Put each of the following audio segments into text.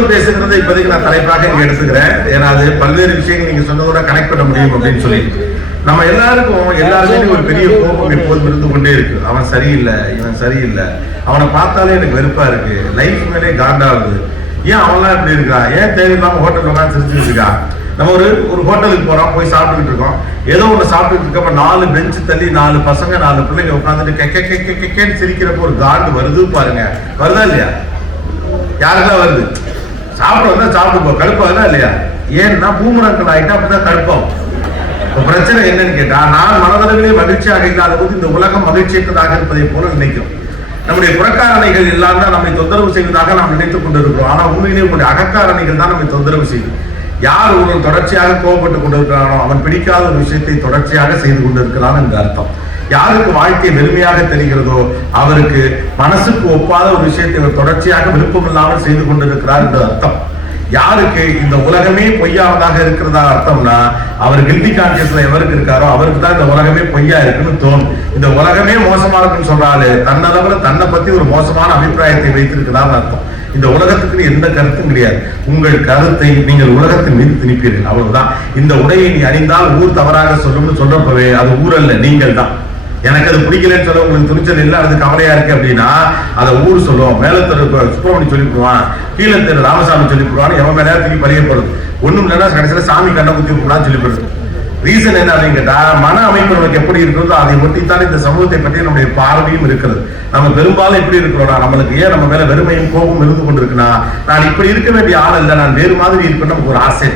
உங்களோடு பேசுகிறத இப்போதைக்கு நான் தலைப்பாக இங்க எடுத்துக்கிறேன். ஏன்னா அது பல்வேறு விஷயங்கள் நீங்க சொன்னதோட கனெக்ட் பண்ண முடியும் அப்படின்னு சொல்லி நம்ம எல்லாருமே ஒரு பெரிய கோபம் எப்போதும் இருந்து கொண்டே இருக்கு. அவன் சரியில்லை, இவன் சரியில்லை, அவனை பார்த்தாலே எனக்கு வெறுப்பா இருக்கு, லைஃப் மேலே காண்டாகுது, ஏன் அவன்லாம் இப்படி இருக்கா, ஏன் தேவையில்லாம ஹோட்டல் உட்காந்து சிரிச்சுட்டு இருக்கா. நம்ம ஒரு ஹோட்டலுக்கு போறோம், போய் சாப்பிட்டுக்கிட்டு இருக்கோம், ஏதோ ஒன்று சாப்பிட்டுட்டு இருக்கப்ப 4 பெஞ்சு தள்ளி 4 பசங்க 4 பிள்ளைங்க உட்காந்துட்டு கேன்னு சிரிக்கிறப்போ ஒரு காண்டு வருது பாருங்க. வருதா இல்லையா? யாருக்கெல்லாம் வருது? சாப்பிட வந்தா சாப்பிட்டு போ, கடுப்பாகுதா இல்லையா? ஏன்னா பூமரங்கள் ஆகிட்டா அப்படிதான் கடுப்போம். பிரச்சனை என்னன்னு கேட்டா, நான் மனதளவிலே மகிழ்ச்சியாக இல்லாத போது இந்த உலகம் மகிழ்ச்சியற்றதாக இருப்பதை போல நினைக்கும். நம்முடைய புறக்காரணிகள் எல்லாம் தான் நம்மை தொந்தரவு செய்வதாக நாம் நினைத்துக் கொண்டிருக்கிறோம். ஆனா உண்மையிலே உங்களுடைய அகக்காரணிகள் தான் நம்மை தொந்தரவு செய்யும். யார் ஒருவன் தொடர்ச்சியாக கோபப்பட்டு கொண்டிருக்கிறானோ அவன் பிடிக்காத ஒரு விஷயத்தை தொடர்ச்சியாக செய்து கொண்டிருக்கிறான் என்ற அர்த்தம். யாருக்கு வாழ்க்கை வெறுமையாக தெரிகிறதோ அவருக்கு மனசுக்கு ஒப்பாத ஒரு விஷயத்தை அவர் தொடர்ச்சியாக விருப்பம் இல்லாமல் செய்து கொண்டிருக்கிறார் என்ற அர்த்தம். யாருக்கு இந்த உலகமே பொய்யாவதாக இருக்கிறதா அர்த்தம்னா அவர் கில்டி கான்சியஸ்ல எவருக்கு இருக்காரோ அவருக்கு தான் இந்த உலகமே பொய்யா இருக்குன்னு தோணும். இந்த உலகமே மோசமா இருக்குன்னு சொல்றாரு, தன்னளவுல தன்னை பத்தி ஒரு மோசமான அபிப்பிராயத்தை வைத்திருக்கிறான்னு அர்த்தம். இந்த உலகத்துக்கு எந்த கருத்தும் கிடையாது. உங்கள் கருத்தை நீங்கள் உலகத்தின் மீது திணிப்பீர்கள், அவ்வளவுதான். இந்த உடையை நீ அணிந்தால் ஊர் தவறாக சொல்லும்னு சொல்றப்பவே அது ஊர் அல்ல, நீங்கள் தான். எனக்கு அது பிடிக்கலன்னு சொல்ல உங்களுக்கு துணிச்சல் இல்லை, அது கவலையா இருக்கு அப்படின்னா அதை ஊர் சொல்லுவோம். மேல தெரு சுப்பிரமணி சொல்லிவிடுவான், கீழே தெரு ராமசாமி சொல்லிவிடுவான், எவன் மேலே திருப்பி பறியப்படும். ஒண்ணும் இல்லைன்னா கடைசியில சாமி கண்ணை குத்தி விடலாம்னு சொல்லிவிடுது. ரீசன் என்ன அப்படின்னு கேட்டா, மன அமைப்பு நமக்கு எப்படி இருக்கிறதோ அதை ஒட்டித்தான் இந்த சமூகத்தை பற்றி நம்முடைய பார்வையும் இருக்கிறது. நம்ம பெரும்பாலும் எப்படி இருக்கிறோம்னா, நம்மளுக்கு ஏன் நம்ம மேல வெறுமையும் கோபம் இருந்து கொண்டிருக்குன்னா, நான் இப்படி இருக்க வேண்டிய ஆள் இல்லை, நான் வேறு மாதிரி இருப்பேன்னு நமக்கு ஒரு ஆசை.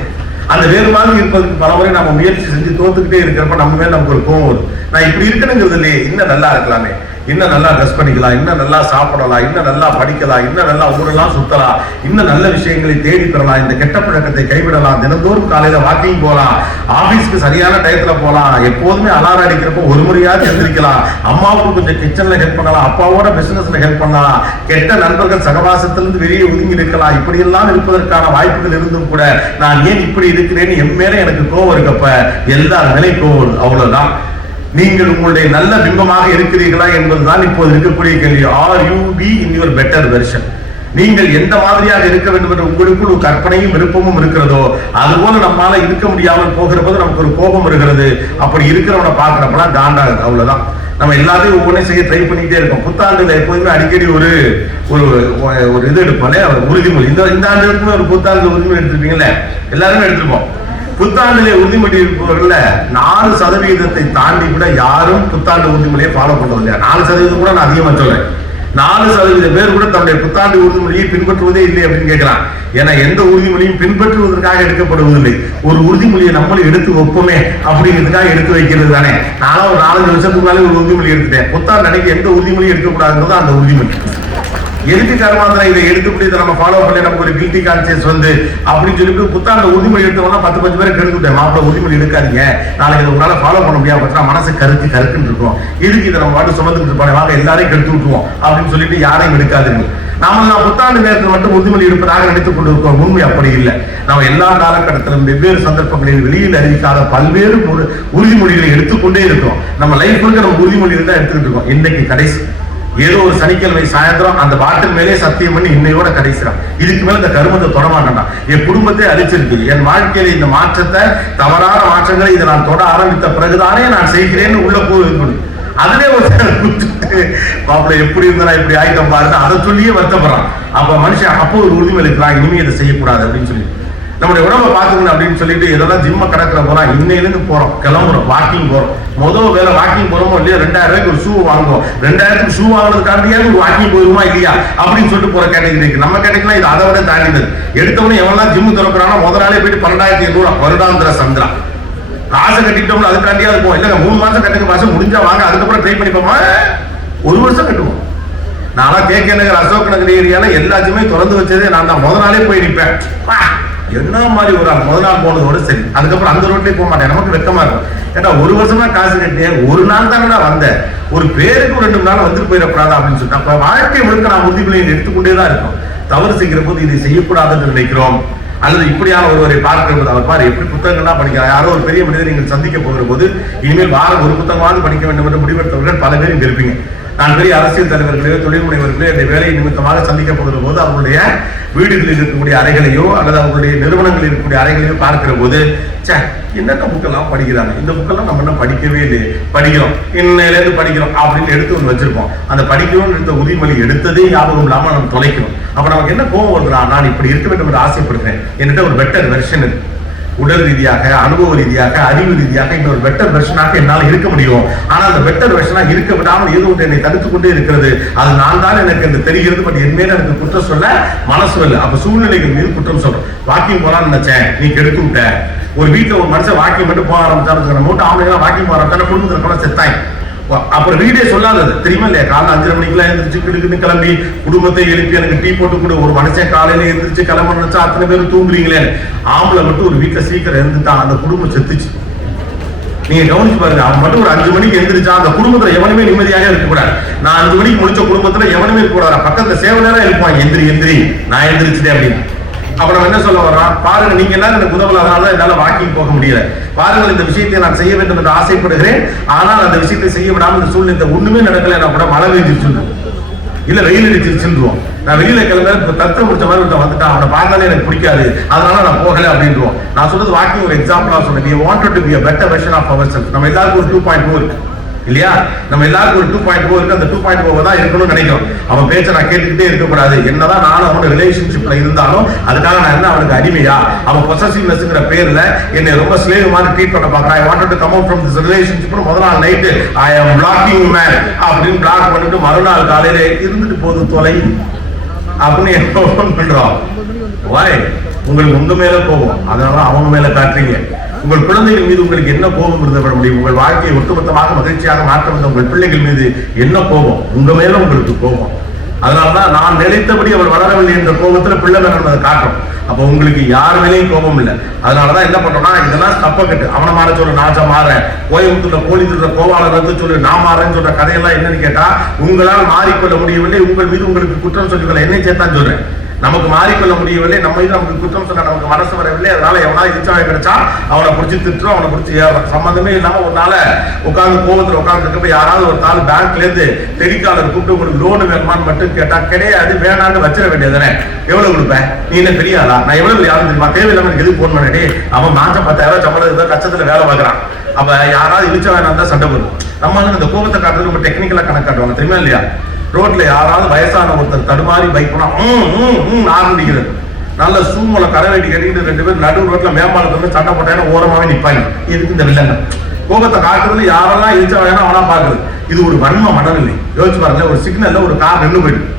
அந்த வேறு மாதிரி இருப்பதுக்கு பலமுறை நம்ம முயற்சி செஞ்சு தோத்துக்கிட்டே இருக்கிறப்ப நம்ம மேல நமக்கு ஒரு கோவம் வரும். நான் இப்படி இருக்கணுங்கிறது இல்லையே, இன்னும் நல்லா இருக்கலாமே, இன்னும் நல்லா ட்ரெஸ் பண்ணிக்கலாம், இன்னும் நல்லா சாப்பிடலாம், இன்னும் நல்லா படிக்கலாம், இன்னும் நல்லா ஊரெல்லாம் சுத்தலாம், இன்னும் நல்ல விஷயங்களை தேடி பெறலாம், இந்த கெட்ட பழக்கத்தை கைவிடலாம், தினந்தோறும் காலையில வாக்கிங் போகலாம், ஆபீஸ்க்கு சரியான டயத்துல போகலாம், எப்போதுமே அலாரம் அடிக்கிறப்போ ஒரு முறையாவது எழுந்திருக்கலாம், அம்மாவுக்கு கொஞ்சம் கிச்சன்ல ஹெல்ப் பண்ணலாம், அப்பாவோட பிசினஸ்ல ஹெல்ப் பண்ணலாம், கெட்ட நண்பர்கள் சகவாசத்திலிருந்து வெளியே ஒதுங்கி இருக்கலாம். இப்படி எல்லாம் இருப்பதற்கான வாய்ப்புகள் இருந்தும் கூட நான் ஏன் இப்படி இருக்கிறேன்னு என் மேல எனக்கு கோவம் இருக்கப்ப எல்லார் மேலே கோவம். அவ்வளவுதான். நீங்கள் உங்களுடைய நல்ல பிம்பமாக இருக்கிறீர்களா என்பதுதான் இப்போது இருக்கக்கூடிய கேள்வி. Are you be in your better version? நீங்கள் எந்த மாதிரியாக இருக்க வேண்டும் என்று உங்களுக்குள் ஒரு கற்பனையும் விருப்பமும் இருக்கிறதோ அதுபோல நம்மளால இருக்க முடியாமல் போகிற போது நமக்கு ஒரு கோபம் இருக்கிறது. அப்படி இருக்கிறவனை பார்க்கிறப்பெல்லாம் காண்டாகுது. அவ்வளவுதான். நம்ம எல்லாத்தையும் ஒவ்வொன்றையும் செய்ய ட்ரை பண்ணிக்கிட்டே இருக்கோம். புத்தாண்டுல எப்போதுமே அடிக்கடி ஒரு ஒரு இது எடுப்போம், உறுதிமொழி. இந்த ஆண்டு இருக்குமே ஒரு புத்தாண்டு உறுதிமொழி எடுத்துருப்பீங்கல்ல, எல்லாருமே எடுத்துருப்போம். புத்தாண்டிலே உறுதிமொழி இருப்பவர்கள 4% தாண்டி கூட யாரும் புத்தாண்டு உறுதிமொழியை ஃபாலோ பண்றது இல்லையா? 4% கூட நான் அதிகமா சொல்றேன். 4% பேர் கூட தன்னுடைய புத்தாண்டு உறுதிமொழியை பின்பற்றுவதே இல்லை அப்படின்னு கேட்கிறான். ஏன்னா எந்த உறுதிமொழியும் பின்பற்றுவதற்காக எடுக்கப்படுவதில்லை. ஒரு உறுதிமொழியை நம்மளும் எடுத்து வைப்போமே அப்படிங்கிறதுக்காக எடுத்து வைக்கிறது தானே. நானும் ஒரு 4 வருஷத்துக்கு மேலே ஒரு உறுதிமொழி எடுத்துட்டேன். புத்தாண்டு அன்னைக்கு எந்த உறுதிமொழியும் எடுக்கக்கூடாதுங்கிறது அந்த உறுதிமொழி. எதுக்கு கர்மாந்திரம் இதை எடுத்துப்படி நம்ம ஃபாலோ பண்ணி நமக்கு ஒரு கில்டி கான்சியஸ் வந்து அப்படின்னு சொல்லிட்டு புத்தாண்டு உறுதிமொழி எடுத்தோம்னா 10 பேரை கெடுத்துட்டேன். மாப்பிள்ள உறுதிமொழி எடுக்காதீங்க, நாளைக்கு இதை உங்களால ஃபாலோ பண்ண முடியாது, மனசு கருக்குன்னு இருக்கும், இதுக்கு இதை நம்ம பாட்டு சுமந்துட்டு இருப்பாங்க, வாங்க எல்லாரையும் கெடுத்து விட்டுருவோம் அப்படின்னு சொல்லிட்டு யாரையும் எடுக்காதுங்க. நான் புத்தாண்டு நேரத்தில் மட்டும் உறுதிமொழி எடுப்பதாக நினைத்துக் கொண்டு இருக்கோம். உண்மை அப்படி இல்லை. நம்ம எல்லா காலகட்டத்திலும் வெவ்வேறு சந்தர்ப்பங்களில் வெளியில் அறிவிக்காத பல்வேறு உறுதிமொழிகளை எடுத்துக்கொண்டே இருக்கோம். நம்ம லைஃப் நம்ம உறுதிமொழி தான் எடுத்துக்கிட்டு இருக்கோம். இன்னைக்கு கடைசி ஏதோ ஒரு சனிக்கிழமை சாயந்தரம் அந்த பாட்டில் மேலே சத்தியம் பண்ணி இன்னையோட கடைசிறான். இதுக்கு மேல இந்த கருமத்தை தொடமாட்டா, என் குடும்பத்தை அழிச்சிருக்கு, என் வாழ்க்கையில இந்த மாற்றத்தை தவறான மாற்றங்களை இதை நான் தொட ஆரம்பித்த பிறகுதானே நான் செய்கிறேன்னு உள்ள போய் அதுவே ஒரு மாப்பிள்ள எப்படி இருந்தா இப்படி ஆயிட்டம் பாருன்னு அதை சொல்லியே வருத்தப்படுறான். அப்ப மனுஷன் அப்போ ஒரு உறுதிமொழி இருக்கிறான், இனிமே இதை செய்யக்கூடாது அப்படின்னு சொல்லி நம்முடைய உடம்பை பார்த்துக்கணும் அப்படின்னு சொல்லிட்டு எதெல்லாம் ஜிம்ம கடற்கரை போறோம், இன்னையிலிருந்து போறோம், கிளம்புறோம், வாக்கிங் போறோம். முதல் வேலை வாக்கிங் போறோமோ இல்லையா, 2000 ரூபாய்க்கு ஒரு ஷூ வாங்குவோம். 2000க்கு ஷூ வாங்குறதுக்காண்டியாவது ஒரு வாக்கிங் போயிருமா இல்லையா அப்படின்னு சொல்லிட்டு போற கேட்டகரி இருக்கு. நம்ம கேட்டகரிலாம் இது அதை விட தாண்டினது. எடுத்தவொடனே எவெல்லாம் ஜிம்மு திறக்கிறானோ முதல் நாளே போயிட்டு 12,500 வருடாந்திர சந்திரா காசை கட்டிட்டோம்னு அதுக்காண்டியாவது போவோம். இல்ல 3 மாசம் கட்டுக்க மாசம் முடிஞ்சா வாங்க, அதுக்கப்புறம் ட்ரை பண்ணிப்போமா, 1 வருஷம் கட்டுவோம். நான்லாம் கேகே நகர் அசோக் நகர் ஏரியால எல்லாத்தையுமே திறந்து வச்சதே நான் தான். முதல் நாளே போய் நிற்பேன். என்ன மாதிரி ஒரு முதல் நாள் போனதோட சரி, அதுக்கப்புறம் அந்த ரோட்லயே போக மாட்டேன். நமக்கு வெக்கமா இருக்கும். ஏன்னா 1 வருஷமா காசு கட்டினேன், ஒரு நாள் தானே வந்தேன், ஒரு பேருக்கு 2 நாள் வந்துட்டு போயிடக்கூடாது அப்படின்னு சொல்லிட்டு அப்ப வாழ்க்கை முழுக்க நான் உறுதிமொழியை எடுத்துக்கொண்டே தான் இருக்கும். தவறு செய்கிற போது இதை செய்யக்கூடாதுன்னு நினைக்கிறோம். அல்லது இப்படியான ஒருவரை பார்க்கிறது, அவர் பாரு எப்படி புத்தகங்கள்லாம் படிக்கிறார், யாரோ ஒரு பெரிய மனிதர் நீங்கள் சந்திக்க போகிற போது இனிமேல் வாரம் ஒரு புத்தகமாவது படிக்க வேண்டும் என்று முடிவெடுத்தவர்கள் பல பேர் இங்க இருப்பீங்க. நான் பெரிய அரசியல் தலைவர்களையோ தொழில் முனைவர்களையோ இந்த வேலை நிமித்தமாக சந்திக்கப்படுகிற போது அவர்களுடைய வீடுகளில் இருக்கக்கூடிய அறைகளையோ அல்லது அவர்களுடைய நிறுவனங்களில் இருக்கக்கூடிய அறைகளையோ பார்க்கிற போது என்னென்ன புக்கெல்லாம் படிக்கிறாங்க, இந்த புக்கெல்லாம் நம்ம என்ன படிக்கவே இல்லையே, படிக்கிறோம் இன்னையிலேருந்து படிக்கிறோம் அப்படின்னு எடுத்து ஒன்று வச்சிருப்போம். அந்த படிக்கிறோம்னு எடுத்த உறுதிமொழி எடுத்ததே ஞாபகம் இல்லாம நம்ம தொலைக்கிறோம். அப்ப நமக்கு என்ன கோபம் வருதுன்னா, நான் இப்படி இருக்க வேண்டும் என்று ஆசைப்படுறேன், என்கிட்ட ஒரு பெட்டர் வெர்ஷன் இருக்கு, உடல் ரீதியாக, அனுபவ ரீதியாக, அறிவு ரீதியாக இன்னொரு பெட்டர் வெர்ஷனாக என்னால் இருக்க முடியும். ஆனா அந்த பெட்டர் வெர்ஷனா இருக்க விடாமல் ஏதோ ஒன்று என்னை தடுத்துக் கொண்டே இருக்கிறது. அது நான் தான் எனக்கு அந்த தெரிகிறது, பட் என் மேல எனக்கு குற்றம் சொல்ல மனசு இல்லை. அப்ப சூழ்நிலைகள் மீது குற்றம் சொல்றேன். வாக்கிங் போலான்னு நினைச்சேன், நீ கெடுத்து விட்ட. ஒரு வீட்டுல ஒரு மனுஷன் வாக்கிங் மட்டும் போக ஆரம்பிச்சாரு, மூட்டை ஆம்பளை வாக்கிங் போக ஆரம்பிச்சா குடும்பத்துல செத்தாங்க. அப்புறம் வீடே சொல்லாதது தெரியுமா இல்லையா? காலைல 5:30 மணிக்கெல்லாம் எழுந்திரிச்சு கிடுக்குன்னு கிளம்பி குடும்பத்தை எழுப்பி எனக்கு டீ போட்டு கூட ஒரு மனுஷன் காலையில எழுந்திரிச்சு கிளம்ப நினைச்சா அத்தனை பேரும் தூங்குறீங்களே. ஆம்பளை மட்டும் ஒரு வீட்டுல சீக்கிரம் எழுந்துட்டான், அந்த குடும்பம் செத்துச்சு. நீங்க கவனிச்சு பாருங்க, அவன் மட்டும் ஒரு 5 மணிக்கு எழுந்திரிச்சா அந்த குடும்பத்துல எவனுமே நிம்மதியாக இருக்கக்கூடாது. நான் 5 மணிக்கு முடிச்ச குடும்பத்துல எவனுமே இருக்கக்கூடாது. பக்கத்துல சேவலரா இருப்பான், எந்திரி எந்திரி நான் எந்திரிச்சுட்டேன் அப்படின்னு. அப்ப நம்ம என்ன சொல்ல வர்றோம், பாருங்க நீங்க எல்லாம் எனக்கு உதவலாதனால என்னால வாக்கிங் போக முடியல. பாருங்கள், இந்த விஷயத்தை நான் செய்ய வேண்டும் என்று ஆசைப்படுகிறேன், ஆனால் அந்த விஷயத்தை செய்ய விடாமல் இந்த சூழ்நிலை ஒண்ணுமே நடக்கல. நான் கூட மழை பெய்ஞ்சிருச்சு இல்ல வெயில் அடிச்சிருச்சுருவோம். நான் வெளியில கிளம்ப தத்து முடிச்ச மாதிரி வந்துட்டான், அவனை பார்த்தாலே எனக்கு பிடிக்காது, அதனால நான் போகல அப்படின்றோம். நான் சொல்றது வாக்கிங் ஒரு எக்ஸாம்பிளா சொன்னேன். We wanted to be a better version of ourselves. நம்ம எல்லாருக்கும் ஒரு 2.0 இருக்கு இல்லையா? நம்ம எல்லாருக்கும் ஒரு 2.0 இருக்கு. அந்த 2.0 தான் இருக்கணும்னு நினைக்கிறோம். அவன் பேச்ச நான் கேட்டுக்கிட்டே இருக்கக்கூடாது. என்னதான் நானும் அவனோட ரிலேஷன்ஷிப்ல இருந்தாலும் அதுக்காக நான் என்ன அவனுக்கு அடிமையா? அவன் பொசசிவ்னஸ்ங்கிற பேர்ல என்னை ரொம்ப ஸ்லேவ் மாதிரி ட்ரீட் பண்ண பாக்குறான். I wanted to come out from this relationship. முதல் நாள் night I am blocking man அப்படின்னு பிளாக் பண்ணிட்டு மறுநாள் காலையில இருந்துட்டு போது தொலை அப்படின்னு என்ன பண்றோம். வாய் உங்களுக்கு உங்க மேல கோபம், அதனால அவங்க மேல காட்டுறீங்க. உங்கள் குழந்தைகள் மீது உங்களுக்கு என்ன கோபம் இருந்தப்பட முடியும்? உங்கள் வாழ்க்கையை ஒட்டுமொத்தமாக மகிழ்ச்சியாக மாற்ற வந்த உங்கள் பிள்ளைகள் மீது என்ன கோபம்? உங்க மேல உங்களுக்கு கோபம். அதனாலதான் நான் நினைத்தபடி அவர் வளரவில்லை என்ற கோபத்துல பிள்ளை மேல அதை காட்டுறோம். அப்ப உங்களுக்கு யார் மேலேயும் கோபம் இல்லை. அதனாலதான் என்ன பண்றோம்னா, இதெல்லாம் தப்ப கட்டு அவனை மாற சொல்லு, நான் மாறேன், கோயம்புத்தூர்ல கோழி திருற கோவாளர் வந்து சொல்லு, நான் மாறேன்னு சொல்ற கதையெல்லாம் என்னன்னு கேட்டா, உங்களால் மாறிக்கொள்ள முடியவில்லை, உங்கள் மீது உங்களுக்கு குற்றம் சொல்லிக்கொள்ள என்னை சேர்த்தான் சொல்றேன். நமக்கு மாறிக்கொள்ள முடியவில்லை, நம்ம இது நமக்கு குற்றம் சொல்ல நமக்கு மனசு வரவில்லை. அதனால எவனா இச்சாவை கிடைச்சா அவனை பிடிச்சி திட்டுறோம், அவனை பிடிச்சி ஏறுறோம். சம்பந்தமே இல்லாம ஒரு நாள உட்காந்து கோபத்துல உட்காந்து இருக்கப்ப யாராவது ஒரு தாள் பேங்க்ல இருந்து டெலிகாலர் கூப்பிட்டு உங்களுக்கு லோனு வேணுமான்னு மட்டும் கேட்டா கிடையாது வேணான்னு வச்சிட வேண்டியதானே. எவ்வளவு கொடுப்பேன்? நீ என்ன பெரிய ஆளா? நான் எவ்வளவு யாரும் தெரியுமா? தேவையில்லாம எனக்கு எதுக்கு போன் பண்ணி அவன் மாசம் 10,000 சம்பளம் இருந்தா கஷ்டத்துல வேலை பார்க்கறான். அப்ப யாராவது இழிச்ச வேணாம் தான் சண்டை போடும். நம்ம வந்து இந்த கோபத்தை காட்டுறது ரொம்ப டெக்னிக்கலா கணக்கு காட்டுவாங்க தெரியுமா இல்லையா? ரோட்ல யாராவது வயசான ஒருத்தர் தடுமாறி பைக் போனா ஆரம்பிக்கிறது, நல்ல சூமலை கரை வெட்டி கட்டிட்டு 2 பேர் நடு ரோட்ல மேம்பாலத்துல சண்டை போட்டா ஓரமாவே நிப்பாங்க. இதுக்கு இந்த வில்லங்க கோபத்தை காட்டுறதுல யாரெல்லாம் இழிச்சா வேணா அவனா பாக்குறது. இது ஒரு வன்ம மனநிலை. யோசிச்சு பாருங்க, ஒரு சிக்னல்ல ஒரு கார் நின்று போயிட்டு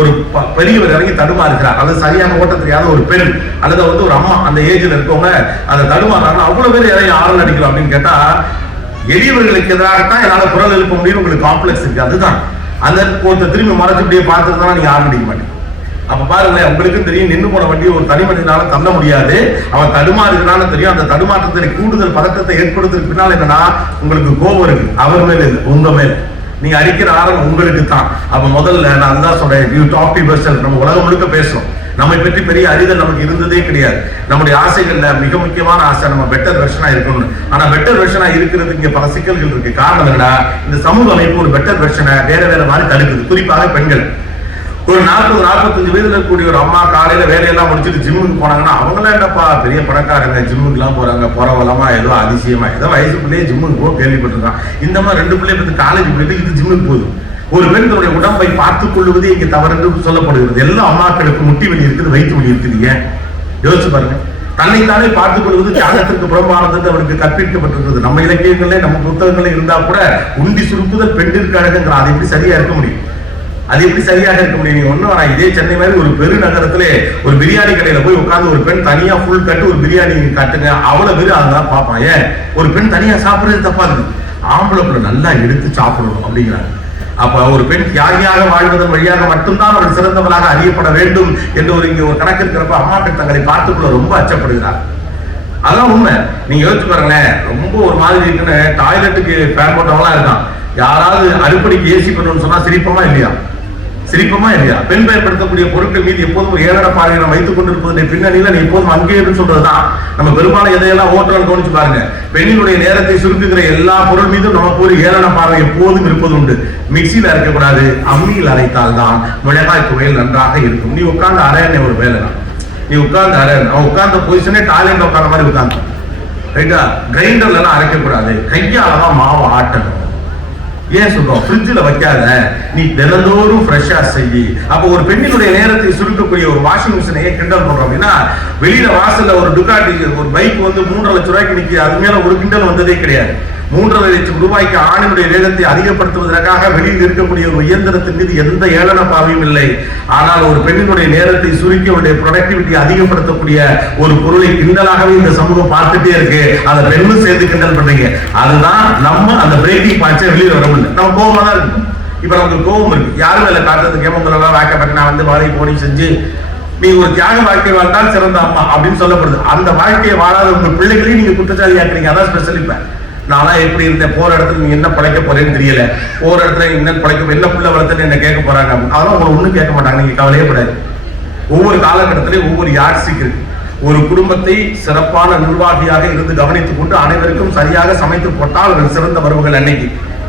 ஒரு பெரியவர் இறங்கி தடுமாறுகிறார், அல்லது சரியான ஓட்ட தெரியாத ஒரு பெண் அல்லது வந்து ஒரு அம்மா அந்த ஏஜ்ல இருக்கவங்க அதை தடுமாறாங்க. அவ்வளவு பேர் இறங்கி ஆரல் அடிக்கலாம் அப்படின்னு கேட்டா, எளியவர்களுக்கு எதிராகத்தான் என்னால குரல் எழுப்ப முடியும். உங்களுக்கு காம்ப்ளெக்ஸ் இருக்கு. அதுதான் அந்த ஒருத்தர் திரும்பி மறைச்சு இப்படியே பார்த்துட்டு தான் நீங்க ஆரல் அடிக்க மாட்டீங்க. அப்ப பாருங்க, உங்களுக்கும் தெரியும், நின்று போன வண்டியை ஒரு தனி மனிதனால தள்ள முடியாது. அவன் தடுமாறுகிறான்னு தெரியும். அந்த தடுமாற்றத்தை கூடுதல் பதட்டத்தை ஏற்படுத்துறதுக்கு பின்னால் என்னன்னா, உங்களுக்கு கோபம் இருக்கு, அவர் மேல இல்லை, உங்க மேல. நீங்க அடிக்கிற ஆரம்பம் உங்களுக்கு தான். அப்ப முதல்ல நான் அதுதான் சொல்றேன், யூ டாக் டு யுவர்செல்ஃப். நம்ம உலகம் முழுக்க பேசுறோம், நம்மை பற்றி பெரிய அறிதல் நமக்கு இருந்ததே கிடையாது. நம்முடைய ஆசைகள்ல மிக முக்கியமான ஆசை நம்ம பெட்டர் வெர்ஷனா இருக்கணும். ஆனா பெட்டர் வெர்ஷனா இருக்கிறது இங்க பல சிக்கல்கள் இருக்கு. காரணம் என்னன்னா, இந்த சமூக அமைப்பு ஒரு பெட்டர் வெர்ஷனை வேற வேற மாதிரி தடுக்குது. குறிப்பாக பெண்கள். ஒரு 40-45 வயதுல இருக்கக்கூடிய ஒரு அம்மா காலையில வேலையெல்லாம் முடிச்சுட்டு ஜிம்முக்கு போனாங்கன்னா, அவங்களாம் என்னப்பா பெரிய பணக்காரங்க, ஜிம்முக்கு எல்லாம் போறாங்க, பரவலமா ஏதோ அதிசயமா ஏதோ வயசு பிள்ளையே ஜிம்முக்கு போக கேள்விப்பட்டிருக்கான். இந்த மாதிரி 2 பிள்ளைய பத்தி காலேஜ் பிள்ளைகள் இது ஜிம்முக்கு போகுது. ஒரு பெண் தன்னுடைய உடம்பை பார்த்துக் கொள்வதே இங்க தவறு என்று சொல்லப்படுகிறது. எல்லா அம்மாக்களுக்கு முட்டி வலி இருக்குது, வயிற்று வலி இருக்குது. ஏன் யோசிச்சு பாருங்க. தன்னைத்தானே பார்த்துக் கொள்வது தியாகத்திற்கு புறம்பானது அவனுக்கு கற்பிக்கப்பட்டிருக்கிறது. நம்ம இலக்கியங்களே நம்ம புத்தகங்களே இருந்தா கூட உண்டி சுருக்குதல் பெண்ணிற்கு அழகுங்கிற, அது எப்படி சரியா இருக்க முடியும்? அது எப்படி சரியாக இருக்க முடியும்? நீங்க ஒண்ணும் வேணா, இதே சென்னை மாதிரி ஒரு பெருநகரத்திலே ஒரு பிரியாணி கடையில போய் உட்கார்ந்து ஒரு பெண் தனியா ஃபுல் கட்டு ஒரு பிரியாணி காட்டுங்க, அவ்வளவு பேரு அதெல்லாம் பார்ப்பான். ஏன்? ஒரு பெண் தனியா சாப்பிடுறது தப்பா இருக்கு, ஆம்பளை பிள்ளை நல்லா எடுத்து சாப்பிடணும் அப்படிங்கிறாங்க. அப்ப ஒரு பெண் தியாகியாக வாழ்வதன் வழியாக மட்டும்தான் அவர்கள் சிறந்தவளாக அறியப்பட வேண்டும் என்று இங்க ஒரு கணக்கு இருக்கிறப்ப அம்மாக்கள் தங்களை பார்த்துக்குள்ள ரொம்ப அச்சப்படுகிறார். அதான் உண்மை. நீங்க யோசிச்சு பாருங்களேன், ரொம்ப ஒரு மாதிரி இருக்குன்னு டாய்லெட்டுக்கு ஃபேன் போட்டவங்களாம் இருக்கான். யாராவது அடுப்படிக்கு ஏசி பண்ணணும்னு சொன்னா சிரிப்பமா இல்லையா? சிரிப்பமா இல்லையா? பெண் பயன்படுத்தக்கூடிய பொருட்கள் மீது எப்போதும் ஒரு ஏளன பார்வையை நம்ம வைத்துக் கொண்டிருப்பதனுடைய பின்னணியில நீ எப்போதும் அங்கே சொல்றதுதான். நம்ம பெரும்பாலும் எதையெல்லாம் ஓட்டுறோம் கவனிச்சு பாருங்க. பெண்ணினுடைய நேரத்தை சுருக்குகிற எல்லா பொருள் மீதும் நமக்கு ஒரு ஏளன பார்வை எப்போதும் இருப்பது உண்டு. மிக்சியில் அரைக்கக்கூடாது, அம்மியில் அரைத்தால் தான் மிளகாய் துவையல் நன்றாக இருக்கும். நீ உட்கார்ந்து அரையன்னு ஒரு வேலை தான். நீ உட்கார்ந்து அரையன், அவன் உட்கார்ந்த பொசிஷனே டாய்லெட்ல உட்கார்ந்த மாதிரி உட்கார்ந்து ரைட்டா. கிரைண்டர்ல எல்லாம் அரைக்கக்கூடாது, கையாலதான் மாவு ஆட்டணும். ஏன் சொல்றோம்? ஃப்ரிட்ஜில் வைக்காத, நீ தினந்தோறும் ஃப்ரெஷ்ஷா செய்யி. அப்போ ஒரு பெண்ணினுடைய நேரத்தை சுருக்கக்கூடிய ஒரு வாஷிங் மிஷினையே கிண்டல் பண்றோம் அப்படின்னா, வெளியில வாசல்ல ஒரு டுகாட்டி ஒரு பைக் வந்து 3.5 லட்சம் ரூபாய்க்கு நிற்கி, அது மேல ஒரு கிண்டல் வந்ததே கிடையாது. 3.5 லட்சம் ரூபாய்க்கு ஆணினுடைய வேகத்தை அதிகப்படுத்துவதற்காக வெளியில் இருக்கக்கூடிய ஒரு இயந்திரத்தின் மீது எந்த ஏளன பார்வையும் இல்லை. ஆனால் ஒரு பெண்ணினுடைய நேரத்தை சுருக்கி அவருடைய ப்ரொடக்டிவிட்டி அதிகப்படுத்தக்கூடிய ஒரு பொருளை கிண்டலாகவே இந்த சமூகம் பார்த்துட்டே இருக்கு. அதை பெண்ணும் சேர்த்து கிண்டல் பண்றீங்க. அதுதான் நம்ம அந்த பிரேக்கிங் பாயிண்ட்ஸை வெளியில் வர முடியல. நம்ம கோபமா தான் இருக்கும். இப்ப நமக்கு கோபம் இருக்கு, யாரும் இல்லை காட்டுறதுக்கு உங்களெல்லாம் வாக்கப்பட்டு நான் வந்து வாழை போனி செஞ்சு நீ ஒரு தியாக வாழ்க்கை வாழ்ந்தால் சிறந்த அம்மா அப்படின்னு சொல்லப்படுது. அந்த வாழ்க்கையை வாழாத உங்க பிள்ளைகளையும் நீங்க குற்றச்சாலி ஆக்குறீங்க. அதான் ஸ்பெஷல். இப்ப நான்லாம் எப்படி இருந்தேன், போற இடத்துல நீங்க என்ன பழைக்க போறேன்னு தெரியல, போற இடத்துல என்ன பழைக்க என்ன பிள்ளை வளர்த்துன்னு என்ன கேட்க போறாங்க. அதெல்லாம் உங்களை ஒண்ணும் கேட்க மாட்டாங்க. நீங்க கவலையே படாது. ஒவ்வொரு காலகட்டத்திலையும் ஒவ்வொரு யாட்சிக்கு இருக்கு. ஒரு குடும்பத்தை சிறப்பான நிர்வாகியாக இருந்து கவனித்துக் கொண்டு அனைவருக்கும் சரியாக சமைத்து போட்டால் அவர்கள் சிறந்த வருவங்கள்.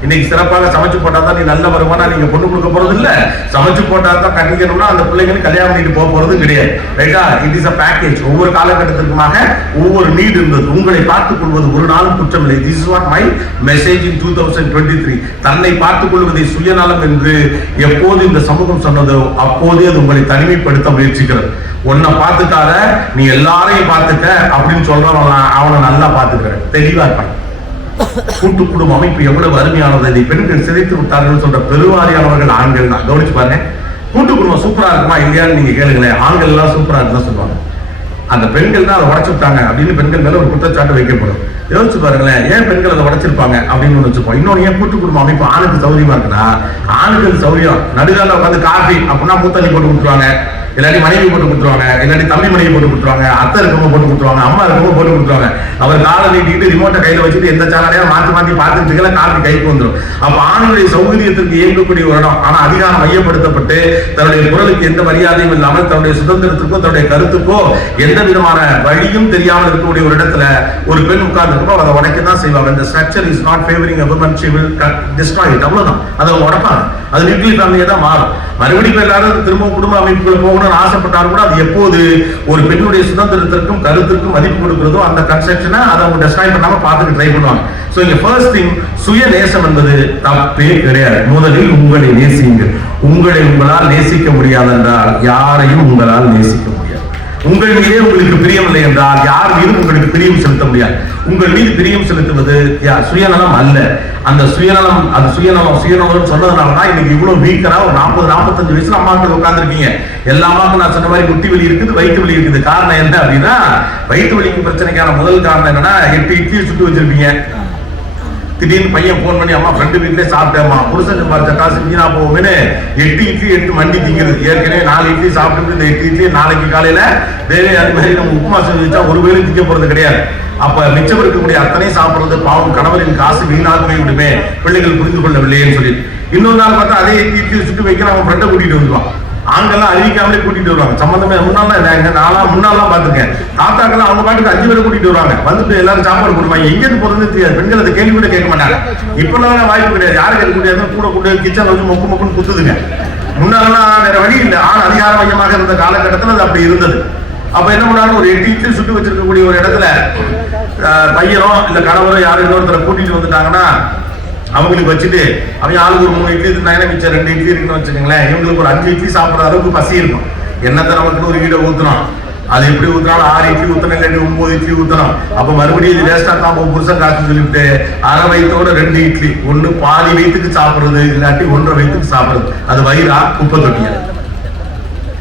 இன்னைக்கு சிறப்பாக சமைச்சு போட்டா தான் நீ நல்ல வருமானா நீங்க பொண்ணு கொடுக்க போறது இல்ல. சமைச்சு போட்டா தான் கட்டிக்கணும்னா அந்த பிள்ளைங்களுக்கு கல்யாணம் பண்ணிட்டு போக போறது கிடையாது. ரைட்டா? It is a package. ஒவ்வொரு காலகட்டத்திற்குமாக ஒவ்வொரு நீட் இருந்தது. உங்களை பார்த்துக் கொள்வது ஒரு நாளும் குற்றமில்லை. This is what my message in 2023. தன்னை பார்த்துக் கொள்வதை சுயநலம் என்று எப்போது இந்த சமூகம் சொன்னதோ அப்போதே அது உங்களை தனிமைப்படுத்த முயற்சிக்கிறது. உன்னை பார்த்துட்டார நீ எல்லாரையும் பார்த்துக்க அப்படின்னு சொல்றவன் அவனை நல்லா பார்த்துக்கிற தெளிவா இருப்பான். கூட்டு குடும்ப அமைப்பு எவ்வளவு அருமையானது, இதை பெண்கள் சிதைத்து விட்டார்கள் சொல்ற பெருவாரியானவர்கள் ஆண்கள் தான். கவனிச்சு பாருங்க. கூட்டு குடும்பம் சூப்பரா இருக்குமா இல்லையான்னு நீங்க கேளுங்களேன். ஆண்கள் எல்லாம் சூப்பரா இருக்குன்னு சொல்லுவாங்க. அந்த பெண்கள் தான் அதை உடைச்சு விட்டாங்க அப்படின்னு பெண்கள் மேல ஒரு குற்றச்சாட்டு வைக்கப்படும். யோசிச்சு பாருங்களேன், ஏன் பெண்கள் அதை உடைச்சிருப்பாங்க அப்படின்னு வச்சுப்போம். இன்னொன்னு, ஏன் கூட்டு குடும்ப அமைப்பு ஆணுக்கு சௌரியமா இருக்குன்னா, ஆணுகள் சௌரியம் நடுகால உட்காந்து காஃபி அப்படின்னா மூத்தண்ணி போட்டு கொடுத்துருவாங்க, இல்லாட்டி மனைவி போட்டு கொடுத்துருவாங்க, இல்லாட்டி தம்பி மனைவி போட்டு கொடுத்துருவாங்க, அத்தை இருக்கவங்க போட்டு கொடுத்துருவாங்க, அம்மா இருக்கவங்க போட்டு கொடுத்துருவாங்க. அவர் காலை நீட்டிட்டு ரிமோட்டை கையில வச்சுட்டு எந்த சேனலையா மாற்றி மாற்றி பார்த்துட்டு இருக்கல, காப்பி கைக்கு வந்துடும். அப்ப ஆணுடைய சௌகரியத்திற்கு இயங்கக்கூடிய ஒரு இடம். ஆனா அதிகாரம் மையப்படுத்தப்பட்டு தன்னுடைய குரலுக்கு எந்த மரியாதையும் இல்லாமல் தன்னுடைய சுதந்திரத்துக்கோ தன்னுடைய கருத்துக்கோ எந்த விதமான வழியும் தெரியாமல் இருக்கக்கூடிய ஒரு இடத்துல ஒரு பெண் உட்கார்ந்து இருக்கப்போ அதை உடைக்கதான் செய்வாங்க. இந்த structure is not favouring a woman, she will destroy it. அவ்வளவுதான். அதை உடைப்பாங்க. அது நியூக்ளியர் ஃபேமிலியா தான் மாறும். மறுபடியும் எல்லாரும் திரும்ப குடும்ப அமைப்புகளை போகணும்னு ஆசைப்பட்டாலும் கூட அது எப்போது ஒரு பெண்ணுடைய சுதந்திரத்திற்கும் கருத்திற்கும் மதிப்பு கொடுக்கிறதோ அந்த கன்ஸ்ட்ரக்ஷனை அதை அவங்க டெஸ்ட்ராய் பண்ணாம பார்த்துட்டு ட்ரை பண்ணுவாங்க. சோ இங்க ஃபர்ஸ்ட் திங், சுய நேசம் என்பது தப்பே கிடையாது. முதலில் உங்களை நேசியுங்கள். உங்களை உங்களால் நேசிக்க முடியாது என்றால் யாரையும் உங்களால் நேசிக்க முடியாது. உங்கள் மீதே உங்களுக்கு பிரியமில்லை என்றால் யார் மீதும் உங்களுக்கு பிரியம் செலுத்த முடியாது. உங்கள் மீது பிரியம் செலுத்துவது சுயநலம் அல்ல. அந்த சுயநலம், அது சுயநலம் சொன்னதுனாலதான் இன்னைக்கு இவ்வளவு வீக்கரா ஒரு 40-45 வயசுல அம்மாக்கள் உட்கார்ந்துருக்கீங்க. எல்லா அம்மாக்கும் நான் சொன்ன மாதிரி முட்டி வலி இருக்குது, வயிற்று வலி இருக்குது. காரணம் என்ன அப்படின்னா, வயிற்று வலிக்கு பிரச்சனைக்கான முதல் காரணம் என்னன்னா, 8 இட்லியை சுட்டு வச்சிருப்பீங்க. திடீர்னு பையன் போன் பண்ணி, அம்மா ஃப்ரெண்டு வீட்டிலே சாப்பிட்டேம்மா, புருஷன் சம்பாதிச்ச காசு வீணா போகும்னு 8 இட்லி 8 மண்டி திங்கிறது. ஏற்கனவே 4 இட்லி சாப்பிட்டு இந்த 8 இட்லி நாளைக்கு காலையில வேற அது மாதிரி நம்ம உப்புமா செஞ்சு வச்சா ஒரு வேலை திங்க போறது கிடையாது. அப்ப மிச்சம் இருக்கக்கூடிய அத்தனை சாப்பிடுறது பாவம், கணவரின் காசு வீணாகவே விடுமே, பிள்ளைகள் புரிந்து கொள்ளவில்லையேன்னு சொல்லி இன்னொரு நாள் பார்த்தா அதே இட்லி சுட்டு வைக்கிற அவன் ஃப்ரெண்டை கூட்டிட்டு வந்துருவான். ஆண்கள்லாம் அறிவிக்காமலே கூட்டிட்டு வருவாங்க. சம்பந்தமே முன்னாலாம் பார்த்துருக்கேன். தாத்தாக்கெல்லாம் அவங்க பாட்டுக்கு 5 பேரை கூட்டிட்டு வருவாங்க. வந்துட்டு எல்லாரும் சாப்பாடு கொடுப்பாங்க. எங்கேருந்து போறதுன்னு தெரியாது. பெண்கள் அதை கேள்வி கூட கேட்க மாட்டாங்க. இப்பெல்லாம் வாய்ப்பு கிடையாது. யாரு கேட்க முடியாது. கூட கூட கிச்சன் வச்சு மொக்குன்னு குத்துதுங்க. முன்னாலாம் வேற வழி இல்லை. ஆண் அதிகார மையமாக இருந்த காலகட்டத்தில் அது அப்படி இருந்தது. அப்ப என்ன பண்ணாலும் ஒரு 8 இட்லி சுட்டு வச்சிருக்கக்கூடிய ஒரு இடத்துல பையனோ இல்ல கணவரோ யாரும் இன்னொருத்தரை கூட்டிட்டு வந்துட்டாங்கன்னா அவங்களுக்கு வச்சுட்டு அவங்க ஆளுக்கு ஒரு 3 இட்லி இருந்தாங்கன்னா மிச்சம் 2 இட்லி இருக்குன்னு வச்சுக்கோங்களேன். இவங்களுக்கு ஒரு 5 இட்லி சாப்பிட்ற அளவுக்கு பசி இருக்கும். என்னத்தை நமக்குன்னு ஒரு வீடை ஊற்றணும். அது எப்படி ஊற்றினாலும் 6 இட்லி ஊற்றணும், இல்லாட்டி 9 இட்லி ஊற்றணும். அப்போ மறுபடியும் இது வேஸ்டா தான் புருஷன் காசு சொல்லிவிட்டு அரை வயிற்றோட 2 இட்லி, ஒன்று பாதி வயிற்றுக்கு சாப்பிட்றது, இல்லாட்டி 1.5 வயிற்றுக்கு சாப்பிட்றது. அது வயிறா குப்பை தொட்டியா?